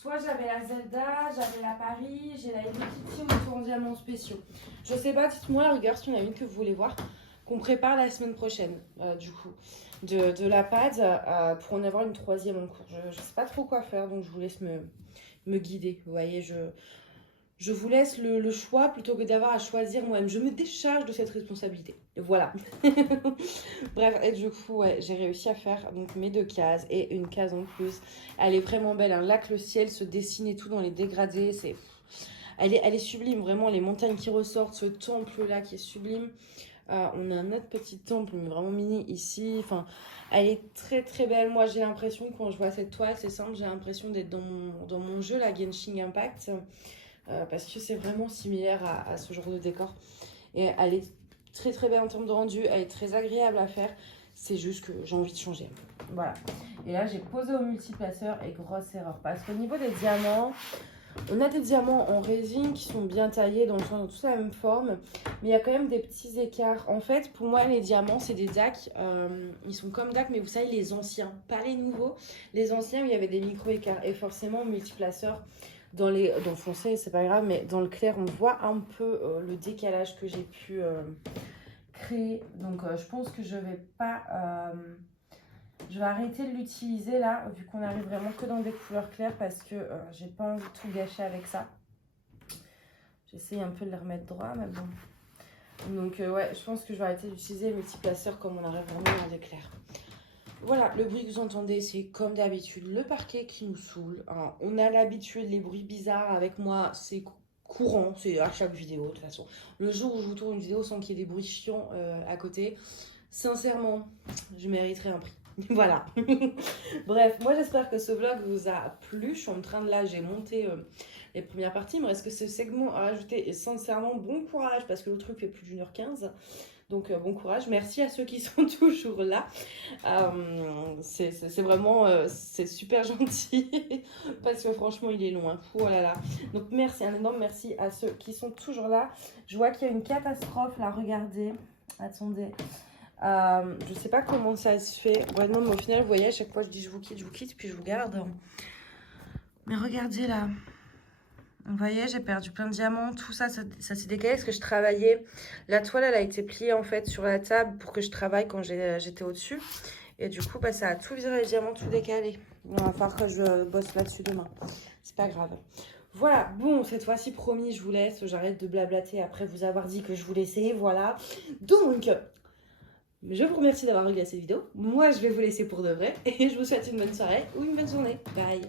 Soit j'avais la Zelda, j'avais la Paris, j'ai la Hello Kitty ou en diamants spéciaux. Je sais pas, dites-moi à la rigueur si y en a une que vous voulez voir, qu'on prépare la semaine prochaine, du coup, de la pad pour en avoir une 3e en cours. Je sais pas trop quoi faire, donc je vous laisse me guider. Vous voyez, je vous laisse le choix plutôt que d'avoir à choisir moi-même. Je me décharge de cette responsabilité. Voilà. Bref, et du coup, ouais, j'ai réussi à faire donc mes 2 cases et une case en plus. Elle est vraiment belle. Hein. Là que le ciel se dessine et tout dans les dégradés, elle est sublime. Vraiment, les montagnes qui ressortent, ce temple-là qui est sublime. On a un autre petit temple, mais vraiment mini ici. Enfin, elle est très belle. Moi, j'ai l'impression, quand je vois cette toile, c'est simple, j'ai l'impression d'être dans mon jeu, la Genshin Impact. Parce que c'est vraiment similaire à ce genre de décor. Et elle est très belle en termes de rendu, elle est très agréable à faire. C'est juste que j'ai envie de changer. Voilà. Et là, j'ai posé au multiplaceur et grosse erreur. Parce qu'au niveau des diamants, on a des diamants en résine qui sont bien taillés dans le sens de tous la même forme. Mais il y a quand même des petits écarts. En fait, pour moi, les diamants, c'est des DAC. Ils sont comme DAC, mais vous savez, les anciens. Pas les nouveaux. Les anciens, il y avait des micro-écarts. Et forcément, au multiplaceur... Dans le foncé, c'est pas grave, mais dans le clair, on voit un peu le décalage que j'ai pu créer. Donc, je pense que je vais pas... je vais arrêter de l'utiliser là, vu qu'on arrive vraiment que dans des couleurs claires, parce que j'ai pas envie de tout gâcher avec ça. J'essaye un peu de les remettre droit, mais bon. Donc, ouais, je pense que je vais arrêter d'utiliser le multiplaceur comme on arrive vraiment dans des clairs. Voilà, le bruit que vous entendez, c'est comme d'habitude le parquet qui nous saoule. Hein. On a l'habitude, les bruits bizarres avec moi, c'est courant, c'est à chaque vidéo de toute façon. Le jour où je vous tourne une vidéo sans qu'il y ait des bruits chiants à côté, sincèrement, je mériterais un prix. Voilà. Bref, moi j'espère que ce vlog vous a plu. Je suis en train de là, j'ai monté les premières parties. Il me reste que ce segment à rajouter et sincèrement, bon courage parce que le truc fait plus d'1h15. Donc bon courage, merci à ceux qui sont toujours là. C'est vraiment, c'est super gentil parce que franchement il est long. Hein. Oh là là. Donc merci, un énorme merci à ceux qui sont toujours là. Je vois qu'il y a une catastrophe là, regardez. Attendez. Je sais pas comment ça se fait. Ouais non mais au final vous voyez à chaque fois je dis je vous quitte puis je vous garde. Mais regardez là. Vous voyez, j'ai perdu plein de diamants, tout ça s'est décalé parce que je travaillais. La toile, elle a été pliée en fait sur la table pour que je travaille quand j'étais au-dessus. Et du coup, bah, ça a tout viré les diamants, tout décalé. Il va falloir que je bosse là-dessus demain. C'est pas grave. Voilà, bon, cette fois-ci, promis, je vous laisse. J'arrête de blablater après vous avoir dit que je vous laissais. Voilà. Donc, je vous remercie d'avoir regardé cette vidéo. Moi, je vais vous laisser pour de vrai. Et je vous souhaite une bonne soirée ou une bonne journée. Bye.